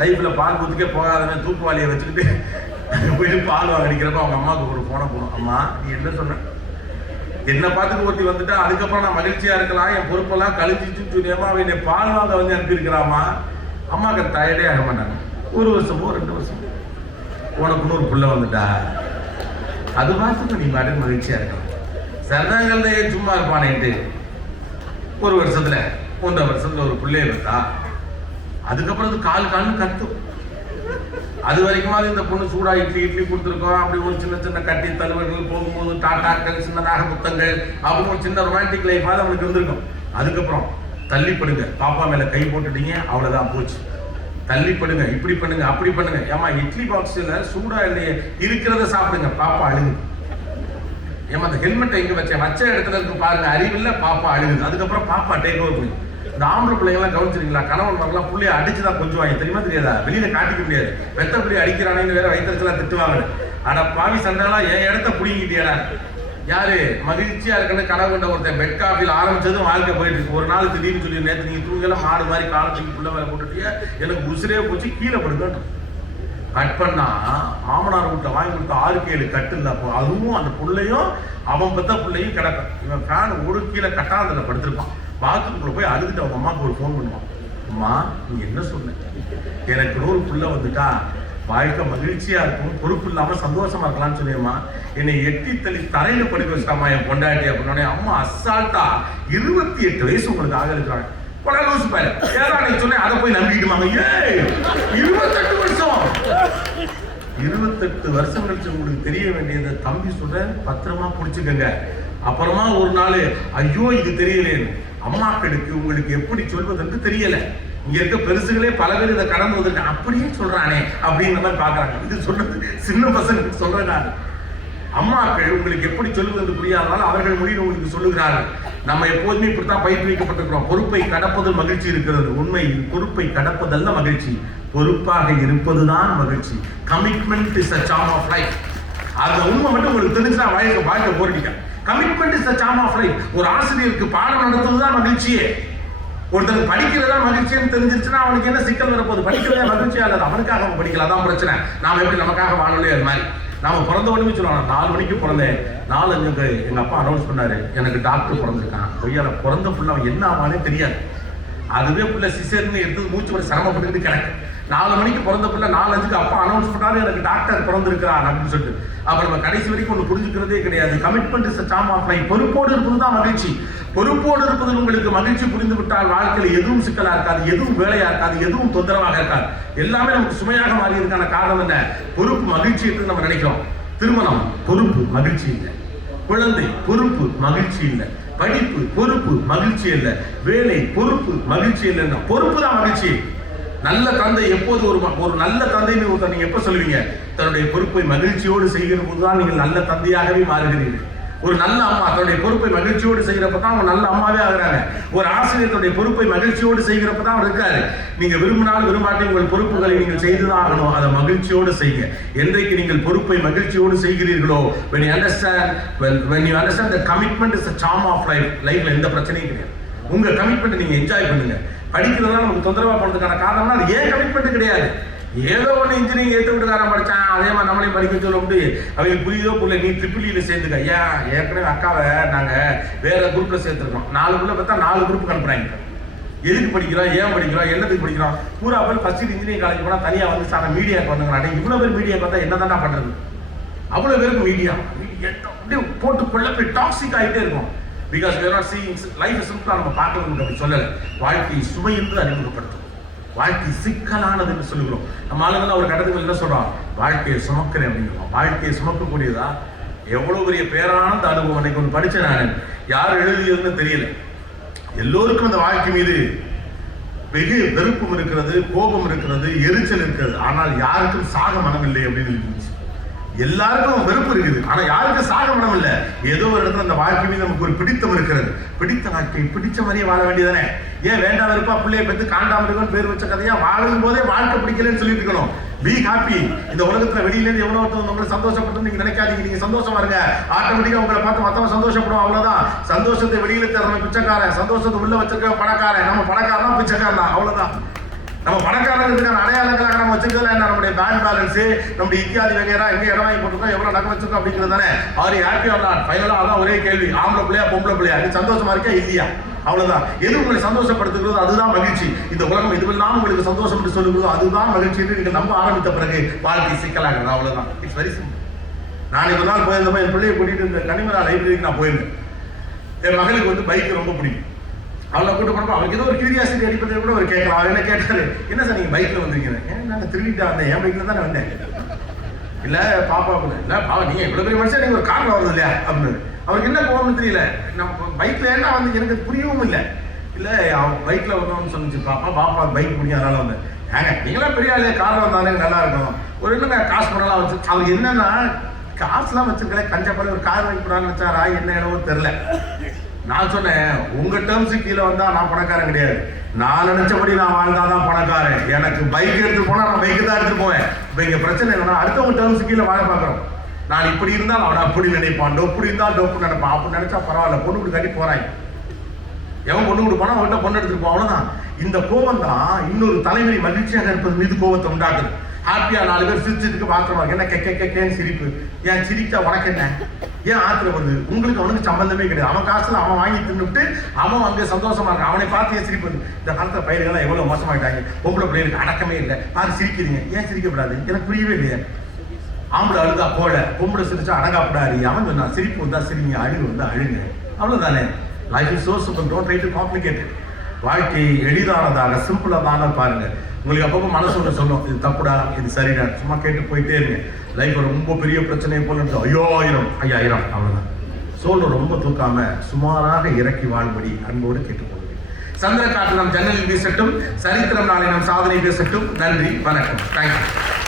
லைஃப்ல பால் ஊத்துக்கே போகாதவன் தூக்குவாளியை வச்சுக்கிட்டு போயிட்டு பால் வாங்கிக்கிறப்ப அவங்க அம்மாவுக்கு ஒரு போன போகணும். அம்மா நீ என்ன சொன்ன, என்ன பார்த்துட்டு ஒருத்தி வந்துட்டா, அதுக்கப்புறம் நான் மகிழ்ச்சியா இருக்கலாம், என் பொறுப்பெல்லாம் கழிச்சிச்சுன்னு சொல்லியம்மா அவன் என்னை பால் வாங்க வந்து அனுப்பியிருக்கிறாமா. அம்மாவுக்கு டயர்டே ஆக மாட்டாங்க. 1 வருஷமோ 2 வருஷமோ உனக்குன்னு ஒரு புள்ள வந்துட்டா, அது பார்த்துட்டு நீ பாட்டு மகிழ்ச்சியா இருக்கலாம். சரதாங்கள்ல சும்மா இருப்பானேட்டு 1 வருஷத்துல 1.5 வருஷத்துல ஒரு பிள்ளைய வந்தா, அதுக்கப்புறம் அது கால்னு கத்தும். அது வரைக்கும் இந்த பொண்ணு சூடா இட்லி கொடுத்துருக்கோம், அப்படி ஒரு சின்ன சின்ன கட்டி தழுவல்கள், போகும்போது டாட்டாக்கள், சின்னதாக புத்தங்கள், அப்படி ஒரு சின்ன ரொமான்டிக் லைஃபாக அவனுக்கு இருந்திருக்கும். அதுக்கப்புறம் தள்ளிப்படுங்க, பாப்பா மேல கை போட்டுட்டீங்க, அவ்வளவுதான் போச்சு. தள்ளிப்படுங்க, இப்படி பண்ணுங்க, அப்படி பண்ணுங்க. ஏமா இட்லி பாக்ஸ்ல சூடா இல்லையே, இருக்கிறத சாப்பிடுங்க, பாப்பா அழுகுது. ஏமா அந்த ஹெல்மெட்டை எங்க வச்ச இடத்துல இருக்கு பாருங்க, அறிவில்ல, பாப்பா அழுகுது. அதுக்கப்புறம் பாப்பா டேக் ஓவர் பண்ணி. இந்த ஆம்பளை பிள்ளைங்களாம் கவனிச்சிருக்கீங்களா, கணவன் மகளாம் பிள்ளைய அடிச்சுதான் கொஞ்சம் தெரியுமா தெரியாதா, வெளியில காட்டிக்க முடியாது. வெத்த பிள்ளை அடிக்கிறானேன்னு வேற வயிற்றுலாம் திட்டுவாங்க. ஆனா பாவி சண்டாலா என் இடத்த புடிங்கிட்டியாடா. யாரு மகிழ்ச்சியா இருக்குன்னு கனவு கொண்ட ஒருத்தன் பெட் காஃபியில் ஆரம்பிச்சதும் வாழ்க்கை போயிட்டு இருக்கு. ஒரு நாள் திடீர்னு சொல்லி நேற்று நீங்க தூங்கலாம் மாடு மாதிரி காலத்துக்கு புள்ள வேலை போட்டுட்டியா, எனக்கு உசிரே போச்சு, கீழே படுக்கணும். கட் பண்ணா மாமனார் வீட்டை வாங்கி கொடுத்த 6-7 கட்டு இல்லை. அப்போ அதுவும் அந்த பிள்ளையும் அவன் பெத்த பிள்ளையும் கிடக்கும். இவன் ஃபேன் ஒரு கீழே கட்டாந்தல படுத்திருப்பான். பாத்ரூம்குள்ள போய் அழுதுட்டு அவங்க அம்மாவுக்கு ஒரு ஃபோன் பண்ணுவான். அம்மா நீ என்ன சொன்ன, எனக்கு ஒரு புள்ள வந்துட்டா வாழ்க்கை மகிழ்ச்சியா இருக்கும், பொறுப்பு இல்லாம சந்தோஷமா இருக்கலாம்னு சொன்னியம்மா, என்னை எட்டி தள்ளி தரையில படுக்க வச்சுட்டாமா என் பொண்டாட்டி அப்படின்னே. அம்மா அசால்ட்டா 28 வயசு உங்களுக்கு ஆக இருக்கிறாங்க. லூசு பாரு, ஏதா நீ சொன்ன அதை போய் நம்பிக்கிட்டுமாங்க. 28 வருஷம் 28 வருஷம் கழிச்சு உங்களுக்கு தெரிய வேண்டியதை தம்பி சொல்ற, பத்திரமா புடிச்சுக்கங்க. அப்புறமா ஒரு நாள் ஐயோ இது தெரியலேன்னு அம்மாக்களுக்கு உங்களுக்கு எப்படி சொல்வதற்கு தெரியல. இங்க இருக்க பெருசுகளே பல பேர் இதை கடந்து வந்திருக்காங்க, அப்படியே சொல்றானே அப்படின்னு மாதிரி பாக்குறாங்க. இது சொன்னது சின்ன பசங்களுக்கு சொல்றேன் நான். அம்மாக்கள் உங்களுக்கு எப்படி சொல்லுவது புரியாதனால அவர்கள் மொழியில் உங்களுக்கு சொல்லுகிறார்கள். நம்ம எப்போதுமே இப்படித்தான் பயிற்றுவிக்கப்பட்டிருக்கிறோம். பொறுப்பை கடப்பதில் மகிழ்ச்சி இருக்கிறது. உண்மை பொறுப்பை கடப்பதல்ல மகிழ்ச்சி, பொறுப்பாக இருப்பதுதான் மகிழ்ச்சி. Commitment is a charm of life. அந்த உண்மை மட்டும் உங்களுக்கு தெரிஞ்சுன்னா வாழ்க்கை போராடிக்க. Commitment is a charm of life. ஒரு ஆசிரியருக்கு பாடம் நடத்துவதுதான் மகிழ்ச்சியே. ஒருத்தருக்கு படிக்கிறதா மகிழ்ச்சின்னு தெரிஞ்சிருச்சுன்னா அவனுக்கு என்ன சிக்கல் வரப்போகுது? படிக்கிறதா மகிழ்ச்சியா இல்ல, அவனுக்காக அவன் படிக்கல, அதான் பிரச்சனை. நாம எப்படி நமக்காக வாழலையே அது மாதிரி. நாம பிறந்த உடனே சொல்லுவாங்க 4 மணிக்கு பிறந்தேன், 4:05 எங்க அப்பா அனௌன்ஸ் பண்ணாரு எனக்கு டாக்டர் பிறந்திருக்கான். பொய்யால பிறந்த புள்ள அவன் என்ன ஆவானே தெரியாது. அதுவே புள்ள சிசேர்னு எடுத்து மூச்சு வரை சிரமப்பட்டு கிடக்கு. 4 மணிக்கு பிறந்த புள்ள 4:05 அப்பா அனௌன்ஸ் பண்ணாரு எனக்கு டாக்டர் பிறந்திருக்கிறான் அப்படின்னு சொல்லிட்டு. அப்ப நம்ம கடைசி வரைக்கும் ஒன்று புரிஞ்சுக்கிறதே கிடையாது. Commitment is a charm of life. பொறுப்போடு இருப்பது தான் மகிழ்ச்சி. பொறுப்போடு இருப்பதில் உங்களுக்கு மகிழ்ச்சி புரிந்து விட்டால் வாழ்க்கையில் எதுவும் சிக்கலா இருக்காது, எதுவும் வேலையா இருக்காது, எதுவும் தொந்தரவாக இருக்காது. எல்லாமே நமக்கு சுமையாக மாறி இருக்கான காரணம் என்ன? பொறுப்பு மகிழ்ச்சி என்று நம்ம நினைக்கிறோம். திருமணம் பொறுப்பு மகிழ்ச்சி இல்லை, குழந்தை பொறுப்பு மகிழ்ச்சி இல்லை, படிப்பு பொறுப்பு மகிழ்ச்சி இல்லை, வேலை பொறுப்பு மகிழ்ச்சி இல்லைன்னா பொறுப்பு தான் மகிழ்ச்சி. நல்ல தந்தை எப்போது ஒரு நல்ல தந்தைன்னு ஒருத்தர் நீங்க எப்ப சொல்லுவீங்க? தன்னுடைய பொறுப்பை மகிழ்ச்சியோடு செய்கிற போதுதான் நீங்கள் நல்ல தந்தையாகவே மாறுகிறீர்கள். ஒரு நல்ல அம்மா தன்னுடைய பொறுப்பை மகிழ்ச்சியோடு செய்கிறப்பதான் அவங்க நல்ல அம்மாவே ஆகிறாங்க. ஒரு ஆசிரியர் தன்னுடைய பொறுப்பை மகிழ்ச்சியோடு செய்கிறப்பதான் அவர் இருக்காரு. நீங்க விரும்பினாலும் விரும்பாட்டி உங்கள் பொறுப்புகளை நீங்கள் செய்துதான் ஆகணும். அதை மகிழ்ச்சியோடு செய்யுங்க. என்றைக்கு நீங்கள் பொறுப்பை மகிழ்ச்சியோடு செய்கிறீர்களோ, when you understand the commitment is a charm of life, லைஃப்ல எந்த பிரச்சனையும் கிடையாது. உங்க கமிட்மெண்ட் நீங்க என்ஜாய் பண்ணுங்க. படிக்கிறதா நமக்கு தொந்தரவா போனதுக்கான காரணம்னா அது ஏன் கமிட்மெண்ட் கிடையாது. ஏதோ ஒன்று இன்ஜினியரிங் ஏற்று விட்டுக்காரன் படித்தான், அதே மாதிரி நம்மளையும் படிக்க சொல்ல முடியும். அவங்களுக்கு புரியுதோ புள்ள நீ ட்ரிபிள்இல சேர்ந்துக்க. ஏற்கனவே அக்காவை நாங்கள் வேற குரூப்ல சேர்த்துருக்கோம். 4 புள்ள பார்த்தா 4 குரூப்புக்கு அனுப்புறாங்க. எதுக்கு படிக்கிறோம், ஏன் படிக்கிறோம், என்னத்துக்கு படிக்கிறோம்? பூரா பேர் ஃபர்ஸ்ட் இன்ஜினியரிங் காலேஜ் போனால் தனியாக வந்து சார் மீடியாவுக்கு வந்துங்கிறாங்க. இவ்வளோ பேர் மீடியாவுக்கு வந்தால் என்ன தானே பண்ணுறது? அவ்வளோ பேருக்கு மீடியா அப்படியே போட்டு கொள்ள டாக்ஸிக் ஆகிட்டே இருக்கும். Because we are not seeing life சிம்பிளா நம்ம பார்க்கணும் அப்படி சொல்லலை. வாழ்க்கை சுமை என்று அறிமுகப்படுத்தும், வாழ்க்கை சிக்கலானது என்று சொல்லுகிறோம். நம்ம ஆளுங்கள்லாம் ஒரு கட்டத்துக்கு என்ன சொல்றோம்? வாழ்க்கையை சுமக்கிறேன் அப்படிங்கிறோம். வாழ்க்கையை சுமக்கக்கூடியதா எவ்வளவு பெரிய பேரானந்த அனுபவம். அன்னைக்கு ஒன்று படிச்சேன் நான், யார் எழுதியதுன்னு தெரியல. எல்லோருக்கும் அந்த வாழ்க்கை மீது வெகு வெறுப்பும் இருக்கிறது, கோபம் இருக்கிறது, எரிச்சல் இருக்கிறது. ஆனால் யாருக்கும் சாக மனம் இல்லை அப்படின்னு இருந்துச்சு. எல்லாருக்கும் வெறுப்பு இருக்குது, ஆனா யாருக்கும் சாக மனம் இல்லை. ஏதோ ஒரு இடத்துல அந்த வாழ்க்கை மீது நமக்கு ஒரு பிடித்தம் இருக்கிறது. பிடித்த வாழ்க்கை பிடிச்ச மாதிரியே வாழ வேண்டியதானே. ஏன் வேண்டாம் வெறுப்பா பிள்ளைய பத்தி காண்டாம இருக்குன்னு பேர் வச்ச கதையா வாழும் போதே வாழ்க்கை பிடிக்கலன்னு சொல்லிட்டு இருக்கணும். Be happy. இந்த உலகத்துல வெளியில இருந்து எவ்வளவு ஒருத்தவங்க உங்களை சந்தோஷப்பட்டு நீங்க நினைக்காதீங்க. நீங்க சந்தோஷமா இருங்க. ஆட்டோமேட்டிக்கா உங்களை பார்த்து மத்தவங்க சந்தோஷப்படும். அவ்வளவுதான். சந்தோஷத்தை வெளியில தரணும் பிச்சைக்காரன், சந்தோஷத்தை உள்ள வச்சிருக்க பணக்காரன். நம்ம பணக்காரனா பிச்சைக்காரனா, அவ்வளவுதான். நம்ம பணக்காரங்களுக்கான அடையாளங்களாக நம்ம வச்சிருக்கிறதுல என்ன, நம்முடைய பேங்க் பேலன்ஸ், நம்முடைய இத்தியாதி வகையரா எங்க இடம் வாங்கி போட்டுருக்கோம், எவ்வளவு நகை வச்சிருக்கோம் அப்படிங்கிறது தானே. அவர் ஹாப்பி ஆர் நாட், ஃபைனலா அதான் ஒரே கேள்வி. ஆம்பளை பிள்ளையா பொம்பளை பிள்ளையா, நீ சந்தோஷமா இருக்கா இல்லையா, அவ்வளவுதான். எது உங்களை சந்தோஷப்படுத்துகிறதோ அதுதான் மகிழ்ச்சி. இந்த உலகம் எதுவெல்லாம் உங்களுக்கு சந்தோஷம் என்று சொல்லுகிறதோ அதுதான் மகிழ்ச்சி என்று நீங்கள் நம்ப ஆரம்பித்த பிறகு வாழ்க்கை சிக்கலாகிறது, அவ்வளவுதான். It's very simple. நான் இப்ப நாள் போயிருந்தப்ப என் பிள்ளையை கூட்டிட்டு இந்த கனிமரா லைப்ரரிக்கு நான் போயிருந்தேன். என் மகளுக்கு வந்து பைக் ரொம்ப பிடிக்கும். அவளை கூட்டு போனப்போ அவருக்கு ஏதோ ஒரு கியூரியாசிட்டி அடிப்பதை கூட அவர் கேட்கலாம். அவர் என்ன கேட்டாரு, என்ன சார் நீங்க பைக்ல வந்திருக்கீங்க? ஏன் நான் திருவிட்டா வந்தேன், என் பைக்ல தான் வந்தேன். இல்ல பாப்பா இல்ல பாப்பா நீங்க இவ்வளவு பெரிய மனுஷன், நீங்க ஒரு கார்ல வருது இல்லையா அப்படின்னு. அவருக்கு என்ன போகணும்னு தெரியல. நம்ம பைக்ல ஏன்னா வந்து எனக்கு புரியவும் இல்லை. இல்ல அவன் பைக்ல வரணும்னு சொன்னிச்சு பாப்பா பைக் பிடிக்கும் அதனால வந்தேன். ஏங்க நீங்களாம் பெரிய ஆளு, கார்ல வந்தாலே நல்லா இருக்கும். ஒரு என்னங்க காசு பணம்லாம் வச்சு அவருக்கு என்னன்னா காசுலாம் வச்சிருக்கல கஞ்சப்பட ஒரு கார் வாங்கி போடான்னு வச்சாரா என்ன என்னவோ தெரியல. நான் சொன்னேன் உங்க டேர்ம்ஸு கீழே வந்தா நான் பணக்காரன் கிடையாது. நான் நினைச்சபடி நான் வாழ்ந்தாதான் பணக்காரன். எனக்கு பைக் எடுத்து போனா நான் பைக்கு தான் எடுத்து போவேன். இப்ப இங்க பிரச்சனை என்னன்னா அடுத்தவங்க டேர்ம்ஸு கீழே வாழ பாக்குறோம். நான் இப்படி இருந்தால் அவன் அப்படி நினைப்பான், டொப்பு இருந்தால் டொப்பு நினைப்பான். அப்படி நினைச்சா பரவாயில்ல, பொண்ணு வீடு கட்டி போறாங்க. எவன் பொண்ணு வீடு போனா அவன்கிட்ட பொண்ணு எடுத்துட்டு போவான், அவ்வளவுதான். இந்த கோபம் தான் இன்னொரு தலைவலி மகிழ்ச்சியாக இருப்பது மீது கோபத்தை உண்டாக்குது. ஹாப்பியா 4 பேர் சிரிச்சுட்டு பாக்குறவா என்ன கேன்னு சிரிப்பு. ஏன் சிரிச்சா உனக்கு என்ன, ஏன் ஆத்திர வருது? உங்களுக்கு அவனுக்கு சம்பந்தமே கிடையாது. அவன் காசுல அவன் வாங்கி தின்னுட்டு அவன் அங்கே சந்தோஷமா இருக்கான். அவனை பார்த்து ஏன் சிரிப்பு? இந்த காலத்துல பயிர்கள்லாம் எவ்வளவு மோசமாயிட்டாங்க. பொம்பளை பிள்ளைகளுக்கு அடக்கமே இல்லை. யாரும் சிரிக்கிறீங்க, ஏன் சிரிக்கப்படாது? எனக்கு புரியவே இல்லையா. ஆம்பளை அழுதா போல, பொம்பளை சிரிச்சா அடங்காப்படாது. அவன் சொன்னா சிரிப்பு வந்தா சிரிங்க, அழுகு வந்தா அழுங்க, அவ்வளவுதானே. Life is so simple, don't try to complicate. வாழ்க்கை எளிதானதாக சிம்பிளாக பாருங்க. உங்களுக்கு அப்பப்போ மனசு ஒன்று சொல்லும், இது தப்புடா இது சரிடா, சும்மா கேட்டு போயிட்டே இருங்க. லைஃப் ரொம்ப பெரிய பிரச்சனையை போல 5000 அவ்வளவுதான். சோழ ரொம்ப தூக்காம சுமாராக இறக்கி வாழ்படி அன்போடு கேட்டுக்கொள்கிறேன். சந்திரகாற்று நம் ஜன்னலில் வீசட்டும், சரித்திரம் நாளை நம் சாதனை பேசட்டும். நன்றி, வணக்கம், தேங்க்யூ.